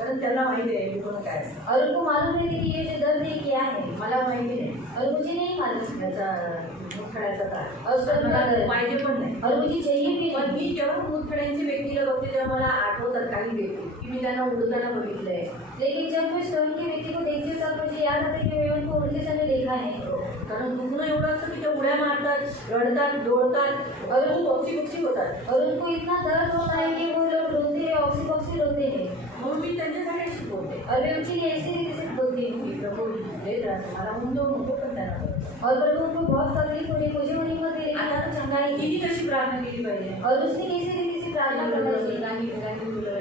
कारण त्यांना माहिती आहे दुखणं काय असतं. और उनको मालूम है कि ये जो दर्द है क्या है. मला माहिती नाही और मुझे नहीं मालूम. याचा मुतखड्याचा त्रास असं मला मला पाहिजे पण नाही. और मुझे चाहिए भी पण नहीं. मी जेव्हा मुतखड्यांची व्यक्तीला बघते तेव्हा मला आठवतात काही व्यक्ती की मी त्यांना उडताना बघितलंय. लेकिन जब मैं स्टोन के व्यक्ति को देखती हूँ तब मुझे याद आता है कि मैं उनको उड़ते समय देखा है. कारण दुखणं एवढं असतं की ते उड्या मारतात, रडतात, डोळतात और खूप ऑक्सी होतात. और उनको इतना दर्द होता है कि वो लोग रोते हैं, ऑक्सी पॉक्सी रोते हैं. म्हणून मी त्यांच्यासाठी शिकवते और मैं उनके लिए ऐसी रीति से बोलती हूँ. की प्रभू लय त्रास आहे. मला ऊन देऊ नको पण त्यांना बघ. और प्रभु उनको बहुत तकलीफ हो रही, मुझे होने मत दे, लेकिन आता आपको चंगाई तिने कशी प्रार्थना केली पाहिजे. और उसने कैसी रीति से प्रार्थना करना चाहिए.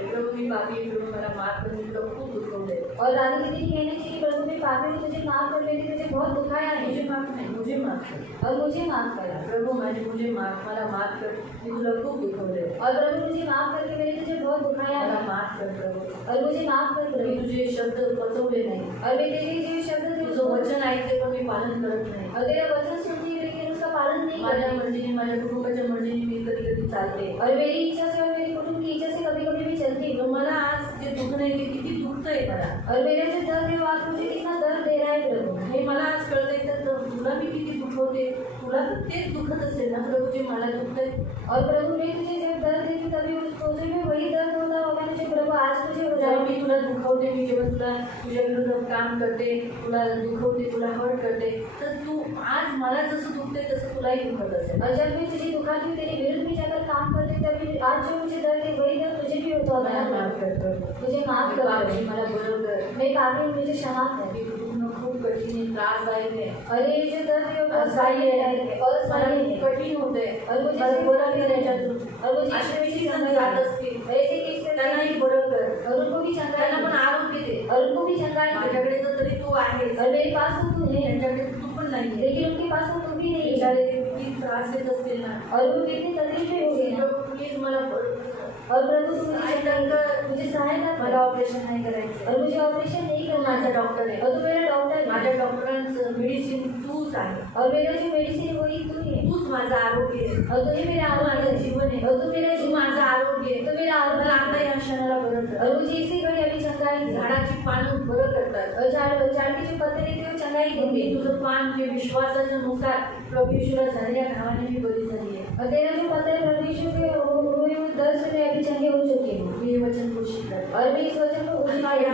प्रभू मी पापी आहे, प्रभू मला माफ कर, मी तुला खूप दुखवलंय. और राधा दीदी ने कहना चाहिए प्रभु मैं पापी हूँ, तुझे माफ कर, मैंने तुझे बहुत दुखाया है मुझे माफ नाही, मुझे माफ कर. और मुझे माफ कर. प्रभू मुझे माफ, मला माफ कर, मी तुला खूप दुखवलंय. और प्रभु मुझे माफ करके मैंने तुझे बहुत दुखाया मला है. माफ कर प्रभू. और मुझे माफ कर मी प्रभु. तुझे शब्द पचवले नाही, और मैं तेरे जो शब्द थे तुझं वचन ऐकते पण मी पालन करत नाही. और तेरा वचन सुनती हूँ लेकिन उसका पालन नहीं माझ्या करती. मर्जीने, माझ्या कुटुंबाच्या मर्जीने मी कधी कधी चालते और मेरी इच्छा से और मेरे कुटुंब की इच्छा से कभी कभी मैं चलती हूँ। मला आज जे दुखणं आहे ते किती दुखतंय मला, और मेरा जो दर्द है वो आज मुझे कितना दर्द दे रहा है प्रभु। हे मला आज कळतंय तर तुला मी किती दुखवते, तुला तर तेच दुखत असेल ना प्रभू जे मला दुखतंय. और प्रभु मैं तुझे जब दर्द देती तभी तुझे भी वही दर्द होता होगा मुझे प्रभु आज मुझे हो जेव्हा जाए। मी तुला दुखवते, मी जेव्हा तुला तुझ्या विरुद्ध काम करते, तुला दुखवते, तुला हर्ट करते, तर तू आज मला जसं दुखते तसं तुलाही दुखत असेल. और जब मैं तुझे दुखाती हूँ तेरे विरुद्ध में जाकर काम करती तभी आज जो मुझे दर्द है वही दर्द तुझे भी होता मला होगा। माफ कर प्रभू. मुझे माफ कर पापी, प्रभु। मला बरं कर. मैं पापी हूँ, मुझे क्षमा कर। हे दुखणं खूप कठीण आहे, त्रासदायक आहे, और ये जो दर्द है वो असह्य आहे, और मला असह्य खूप है। कठीण होते और मुझे मला बरं कर याच्यातून. और मुझे अशा किसी व्यक्ती संग जात असतील ऐसे किससे त्यांनाही बरं कर, और उनको भी त्यांना पण चंगाई आरोग्य दे. और उनको भी चंगाई दे। माझ्याकडे तर तरी तू आहेस, और मेरे पास तो तू है त्यांच्याकडे तू पण नाही. लेकिन उनके पास तो तू भी नहीं है। बिचारे किती त्रास देत असतील ना. और वो कितनी तकलीफें हो गई ना। प्लीज मला बरं कर. और प्रभु तू मुझे सहायता चंगाई कर. कर, मुझे सहायता कर। मला ऑपरेशन नाही करायचं. और मुझे ऑपरेशन नहीं करना माझा है। डॉक्टर आहे. और तू मेरा डॉक्टर है। माझ्या डॉक्टरांचं मेडिसिन तूच आहे. और मेरा जो मेडिसिन है वही तू है। तूच माझं आरोग्य आहे. और तू ही मेरा तू माझं आरोग्य जीवन आहे. और तू मेरा तू जीवन माझं आरोग्य आहे. तो मेरा मला आता आरोग्य या क्षणाला बरं कर. और मुझे इसी घड़ी अभी चंगाई दे। झाडाची पानं बरं करतात. और झाड़ के जो पत्ते रहते हैं वो चंगाई मी देंगे। तुझं पान जे विश्वासाच्या नुसार प्रभु येशूला झालेल्या घावाने मी बरी झाली आहे. और तेरा जो पत्ता है प्रभु यीशु के हुए हुए दर्द से मैं अभी चंगे हो चुकी हूँ। मी हे वचन घोषित करते. और मैं इस वचन को उसी आता या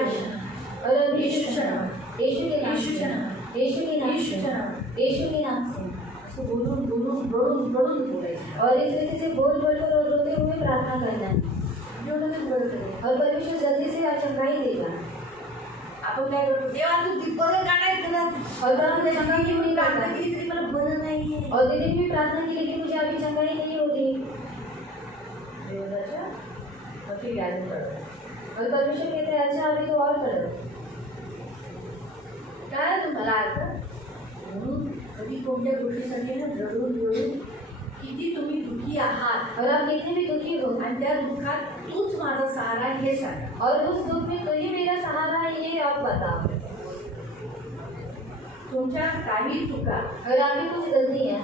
और अभी यीशुच्या नावात. यीशु के नाम यीशुच्या से नावात. यीशु के नाम यीशुच्या से नावात. यीशु के नाम से असं बोलून बोलून रडून रडून बोलायचं. और इस रीति से बोल बोल कर और रोते हुए प्रार्थना करना है। एवढं मी बरं करेन. और परमेश्वर जल्दी से चंगाई देगा। आपण काय करतो, देवा तू ती बरं का नाही तुला. और प्रभु ने चंगाई चंगाई मी नहीं प्रार्थना करता। केली तरी मला बरं नाहीये. और दिन भी प्रार्थना की लेकिन मुझे अभी चंगाई नहीं हो रही। देवाच्या अति ज्ञान पडतं. और परमेश्वर कहते हैं अच्छा अभी तो और करो। काय तुम्हाला अर्थ म्हणून कधी कोणत्या गोष्टीसाठी ना रडून रडून किती तुम्ही दुःखी आहात और आप कितने भी दुखी हो आणि त्या दुःखात तूच माझा सहारा हे सांगा. और उस दुख में तो ही मेरा सहारा है ये आप बताओ। तुमच्या काही चुका और आपकी कुछ गलती है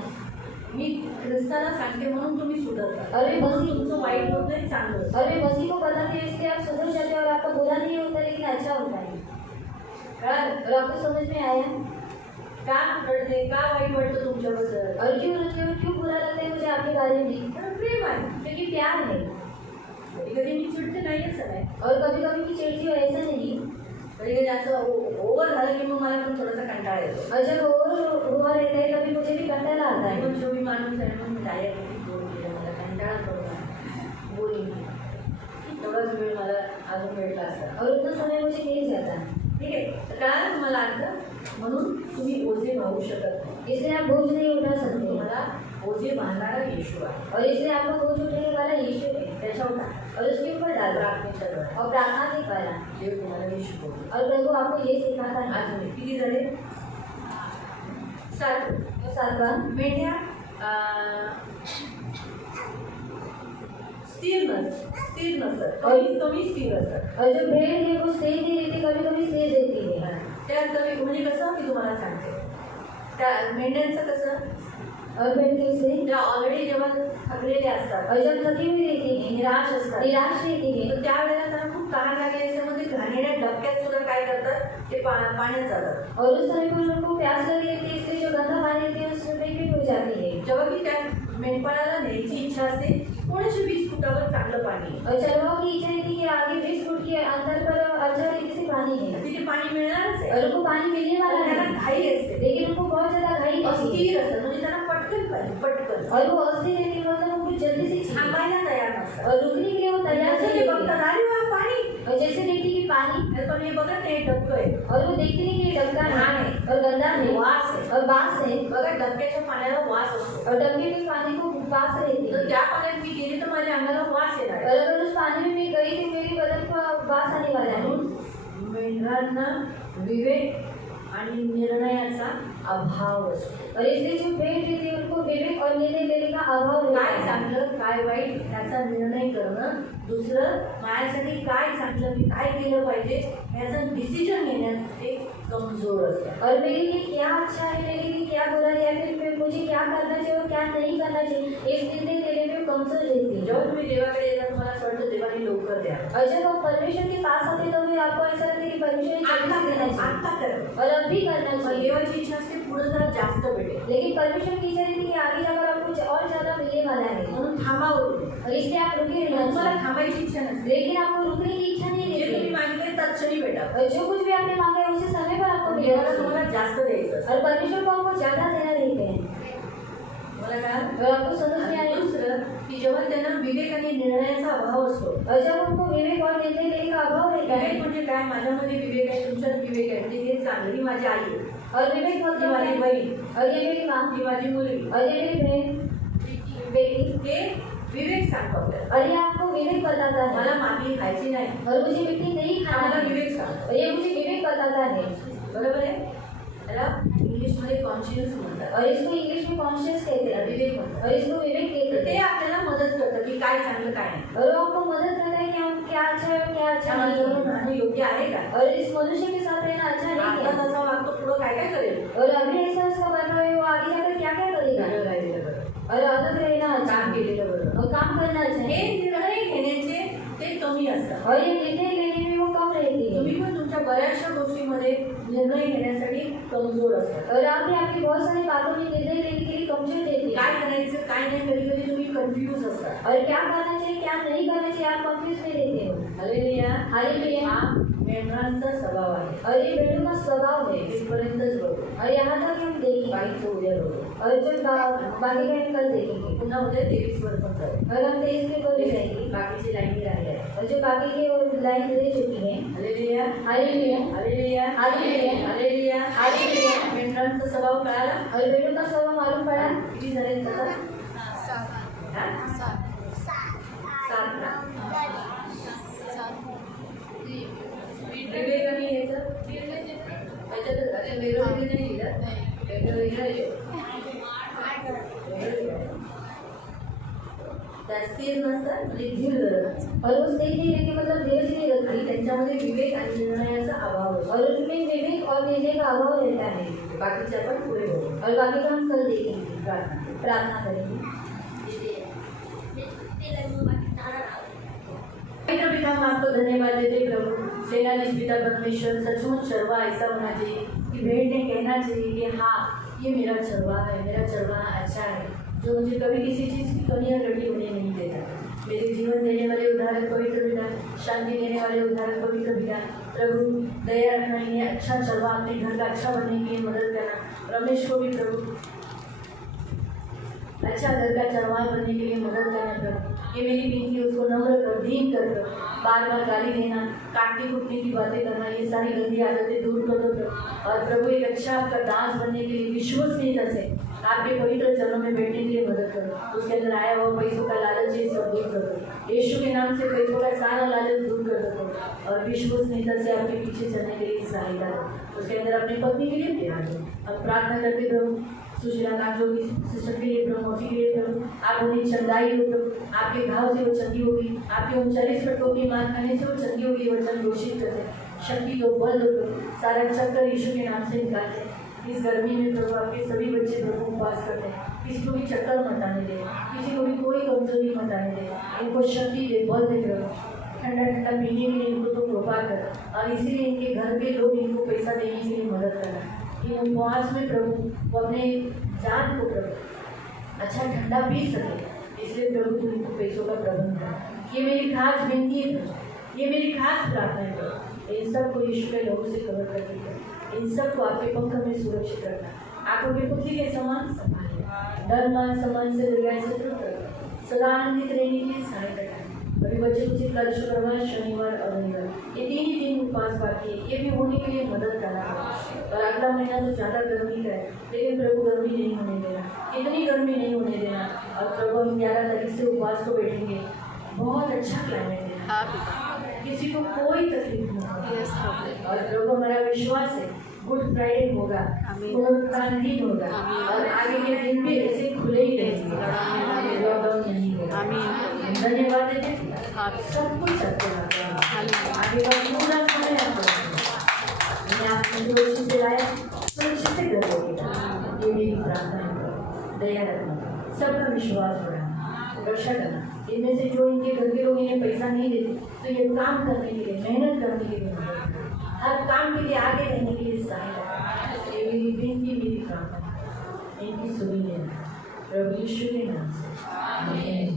मी ख्रिस्ताला सांगते म्हणून तुम्ही सुधरता. अरे म्हणून मसीह तुमचं वाईट होतंय चांगलं होतं. और मैं मसीह को बताती हूँ इसलिए आप सुधर जाते हैं और आपका बुरा नहीं होता लेकिन अच्छा होता है। और आपको समझ में आया का रडते, का वाईट वाटतं तुमच्याबद्दल. और क्यों रोते हो क्यों बुरा लगता है मुझे आपके बारे में? कारण प्रेम आहे. क्योंकि प्यार है। कधी कधी मी चिडते नाही असं नाही. और कभी कभी भी चिड़ती हो ऐसा नहीं। कधी कधी असं ओव्हर झालं की मग मला पण थोडासा कंटाळा येतो. और जब ओवर हुआ रहता है तभी मुझे भी कंटाला आता है। पण शेवटी माणूस आहे म्हणून मी डायरेक्ट बोल केलं. मला कंटाळा करून बोलिंग तेवढाच वेळ मला अजून भेटला असता. और उतना समय मुझे मिल जाता है। ठीक आहे. तर काय तुम्हाला अर्थ म्हणून तुम्ही ओझे वाहू शकत नाही. इसलिए आप बोझ नहीं उठा म्हणून सकते तुम्हाला ओझे वाहणारा येशू आहे. और इसलिए आपको बोझ उठाने वाला यीशु है त्याच्यावर टाका. और उसके ऊपर डालो प्रार्थनेच्या द्वारे और प्रार्थना के द्वारा। देव तुम्हाला येशू बोलतो. और प्रभु आपको ये सिखाता है। अजून किती झाले? 7. तो सातवां मेंढ्या स्थिर नसतात. कमी स्थिर असतात. और जो भेड़ है वो स्थिर नहीं रहती कभी कभी स्थिर रहती है। त्या कमी म्हणजे कसं मी तुम्हाला सांगते. त्या मेंढ्यांचं कसं, और भेड़ कैसे त्या ऑलरेडी जेव्हा थकलेले असतात, और जब थकी हुई रहती है निराश असतात, निराश रहती है तर त्यावेळेला त्यांना खूप तहान लागली असते. मग ते घाणेरड्या डबक्यात सुद्धा काय करतात, ते पाण्यात जातात. और उस समय पर उनको प्यास लगी रहती है इसलिए जो गंदा पानी रहती है उसमें फिट हो जाती है। जेव्हा की त्या मेंढपाळाला न्यायची इच्छा असते, कोणाशी 20 फुटावर चांगलं पाणी आहे. और चरवाओं की इच्छा रहती है कि आगे 20 फुट के अंतर पर अच्छा रीति से पानी है तिथे पाणी मिळणारच आहे. और उनको पानी मिलने वाला पण त्यांना है घाई असते, लेकिन उनको बहुत ज्यादा घाई रहती है अस्थिर असतात. म्हणजे त्यांना पटकन पाहिजे, पटकन और वो अस्थिर रहती है मतलब उनको जल्दी से चाहिए थांबायला तयार नसतात. और रुकने के लिए वो तैयार जसं नहीं ते रहती बघतात, है। अरे वा पाणी, और जैसे देखती कि पानी पण हे बघा ते डबकं आहे, और वो देखती नहीं कि ये डबका है और गंदा है वास आहे. और बांस है बघा डबक्याच्या पाण्याला वास असतो. और डब्बे के पानी को बांस रहती तर है। त्या पाण्यात मी गेली तर माझ्या अंगाला वास येणार और अगर उस पानी में मैं गई तो मेरी बदन को बांस आने वाला है। म्हणून मेंढरांना विवेक आणि निर्णयाचा अभाव असतो. और इसलिए जो भेड़ रहती है उनको विवेक और निर्णय लेने का अभाव होता काय है। चांगलं काय वाईट याचा निर्णय करणं, दुसरं माझ्यासाठी काय चांगलं, मी काय केलं पाहिजे याचा डिसिजन घेण्यात ते कमजोर असतात. और मेरे लिए क्या अच्छा है मेरे लिए क्या बुरा है या फिर मुझे क्या करना चाहिए और क्या नहीं करना चाहिए इस निर्णय लेने में कमजोर रहती जेव्हा तुम्ही देवाकडे येता तुम्हाला असं वाटतं देवाने लवकर द्या. और जब हम परमेश्वर के पास आते हैं तो भी आपको ऐसा लगता है कि परमेश्वर ने जल्दी से देना चाहिए आता करा. और अब भी करना पण चाहिए। देवाची इच्छा असते पुढे जरा जास्त भेटेल. लेकिन परमेश्वर की इच्छा रहती है कि आगे जाकर आपको कुछ और ज्यादा मिलने वाला है म्हणून थांबावं. और इसलिए आप रुके रहना तुम्हाला चाहिए। थांबायची इच्छा नसते. लेकिन आपको रुकने की इच्छा नहीं जे तुम्ही रहती मागितले तत्क्षणी भेटा. और जो कुछ भी आपने मांगा है उसी समय पर आपको मिलेगा। देवाला तुम्हाला जास्त द्यायचं असतं. और परमेश्वर को आपको ज्यादा देना रहते हैं मला काय और आपको समझ में आए दुसरं की जेव्हा त्यांना विवेक आणि निर्णयाचा अभाव असतो. और जब उनको विवेक और निर्णय लेने का अभाव रहता है विवेक म्हणजे काय माझ्यामध्ये विवेक आहे तुमच्यात विवेक आहे म्हणजे हे चांगलं. ही माझी आई आहे. और विवेक ही मतलब माझी है बहीण. और ये मेरी माँ ही माझी मुलगी. और ये मेरी बहन बेटी हे विवेक सांगतो आपल्याला. और ये आपको विवेक बताता है मला माती खायची नाही. और मुझे मिट्टी नहीं खाना आम्हाला है विवेक सांगतो. और ये मुझे विवेक बताता है बरोबर आहे. त्याला इंग्लिशमध्ये कॉन्शियस म्हणतात. और इसको इंग्लिश में कॉन्शियस कहते हैं विवेक म्हणतात. और इसको विवेक कहते तर ते हैं आपल्याला मदत करतं की काय चांगलं काय नाही. और वो आपको मदद करता है कि हम क्या अच्छा है और क्या अच्छा त्या नहीं माणसावर है राहणं योग्य आहे का. और इस मनुष्य के साथ रहना अच्छा नहीं आता है तसा वागतो पुढं काय काय करेल. और अभी ऐसा उसका बन रहा है वो आगे जाकर क्या क्या करेगा वेगळं राहिलेलं बरं. और अलग रहना अच्छा काम केलेलं बरं. और काम करना हे चाहिए निर्णय घेण्याचे ते कमी असतात. और ये निर्णय लेने में वो कम रहती है तुम्ही पण तुमच्या बऱ्याचशा गोष्टीमध्ये निर्णय घेण्यासाठी कमजोर असतात. और आप भी आपकी बहुत सारी बातों में निर्णय लेने के लिए कमजोर रहती है काय करायचं काय नाही कधी कधी तुम्ही कन्फ्यूज असतात. और क्या करना चाहिए क्या नहीं करना चाहिए आप कंफ्यूज में रहते हो हालेलुया. हालेलुया. हा मेंढरांचा स्वभाव आहे. और ये भेड़ों का स्वभाव है इथपर्यंतच बघू. और यहाँ तक हम देखेंगे बाईचं उद्या बघू. और जो बाकी का हम कल देखेंगे पुन्हा उद्या 23 वर पण जाऊ. और हम 23 के ऊपर भी जाएंगे बाकीची लाईनी राहिल्या आहेत. और जो बाकी के लाइन रह चुकी है hallelujah. Hallelujah hallelujah. Hallelujah. Hallelujah. Hallelujah. मेंढरांचा स्वभाव कळाला. और भेड़ों का स्वभाव मालूम पड़ा किती झाले आता? हा? सात ना. विवेक आणि याचं त्याच्यात अरे वेगळं वेगळं नाही लिहिलं. वेगळं वेगळं आहे. त्या स्थिर नसतात म्हणजे धीर धरत. और वो सही नहीं रहती मतलब धीरज नहीं आणि रखती त्यांच्यामध्ये विवेक आणि निर्णयाचा अभाव असतो. और उनमें विवेक और निर्णय का अभाव रहता है बाकीच्या पण पुढे बघू. और बाकी का हम कल देखेंगे प्रार्थना. प्रार्थना करेंगे पवित्र पिता हम आपको धन्यवाद देते प्रभु. सेनाधीश पिता परमेश्वर सचमुच चरवा ऐसा होना चाहिए कि भेड़ ने कहना चाहिए कि हाँ ये मेरा चरवा है, मेरा चरवा अच्छा है जो मुझे कभी किसी चीज़ की कमी या गड़बड़ी होने नहीं देता. मेरे जीवन देने वाले उदाहरण पवित्र पिता, शांति देने वाले उदाहरण पवित्र पिता, प्रभु दया रखना, इन्हें अच्छा चरवा अपने घर का अच्छा बनने के लिए मदद करना. रमेश को भी प्रभु अच्छा घर का चरवाहा बनने के लिए मदद करना प्रभु. ये मेरी बेटी है उसको नम्र कर दीन कर बार बार गाली देना काटने कूटने की बातें करना ये सारी गंदी आदतें दूर कर दो प्रभु. और प्रभु एक अच्छा आपका दास बनने के लिए विश्वसनीयता से आपके पवित्र चरणों में बैठने के लिए मदद करो. उसके अंदर आया हुआ पैसों का लालच ये सब दूर कर दो. यीशु के नाम से पैसों का सारा लालच दूर कर दो और विश्वसनीयता से आपके पीछे चलने के लिए सहायता दो. उसके अंदर अपनी पत्नी के लिए प्यार दो. अब प्रार्थना करते प्रभु सुशीला कांजो की सिस्टर के लिए प्रभु, मौसी के लिए प्रभु, आप उन्हें चंगाई हो प्रभु. आपके घाव से वो चंगी होगी. आपके उन 40 फटकों की मार खाने से वो चंगी होगी. वचन घोषित करते शक्ति को बल दो प्रभु. सारा चक्कर यीशु के नाम से निकालते हैं. इस गर्मी में प्रभु आपके सभी बच्चे प्रभु उपवास करते हैं. किसी को भी चक्कर मत आने दे, किसी को भी कोई कमजोरी मत आने दे. इनको शक्ति दे, बल दे प्रभु. ठंडा ठंडा पीने के लिए इनको तो कृपा कर और इसीलिए इनके घर के लोग इनको पैसा देने के लिए मदद करना. इन उपवास में प्रभु वो अपने जान को प्रभु अच्छा ठंडा पी सके. इसलिए प्रभु तुम इनको पैसों का प्रबंध कर. ये मेरी खास विनती है प्रभु, ये मेरी खास प्रार्थना है प्रभु. इन सबको यीशु के लहू से कवर कर दीजिए. इन सबको आपके पंख में सुरक्षित रखना. आंखों के पुतली के समान संभालिए. डर मान सम्मान से दुर्गा से दूर रखना. सदा आनंदित रहने के लिए सहायता करना. अभी बच्चे कुछ कल शुक्रवार शनिवार और रविवार ये 3 ही दिन उपवास बाकी है. ये भी होने के लिए मदद करना है. और अगला महीना तो ज़्यादा गर्मी का है लेकिन प्रभु गर्मी नहीं होने देना. इतनी गर्मी नहीं होने देना. और प्रभु हम 11 तारीख से उपवास को बैठेंगे. बहुत अच्छा क्लाइमेट है, किसी को कोई तकलीफ नहीं होगी. और प्रभु हमारा विश्वास है गुड फ्राइडे होगा, पुनरुत्थान दिन होगा और आगे के दिन भी ऐसे खुले ही रहेंगे. लॉकडाउन नहीं होगा. धन्यवाद देते सब कुछ आपको आगे का पूरा समय आपको मैंने आपको सुरक्षित से लाया, सुरक्षित से घर होगा. ये मेरी प्रार्थना है. दया रखना, सबका विश्वास बढ़ाना, रक्षा करना. इनमें से जो इनके घर के लोग इन्हें पैसा नहीं देते तो ये काम करने के लिए, मेहनत करने के लिए, हर काम के लिए आगे रहने के लिए सहायता करें। ये मेरी विनती, मेरी प्रार्थना, इनकी सुनी लेना प्रभु यीशु के नाम से। आमीन।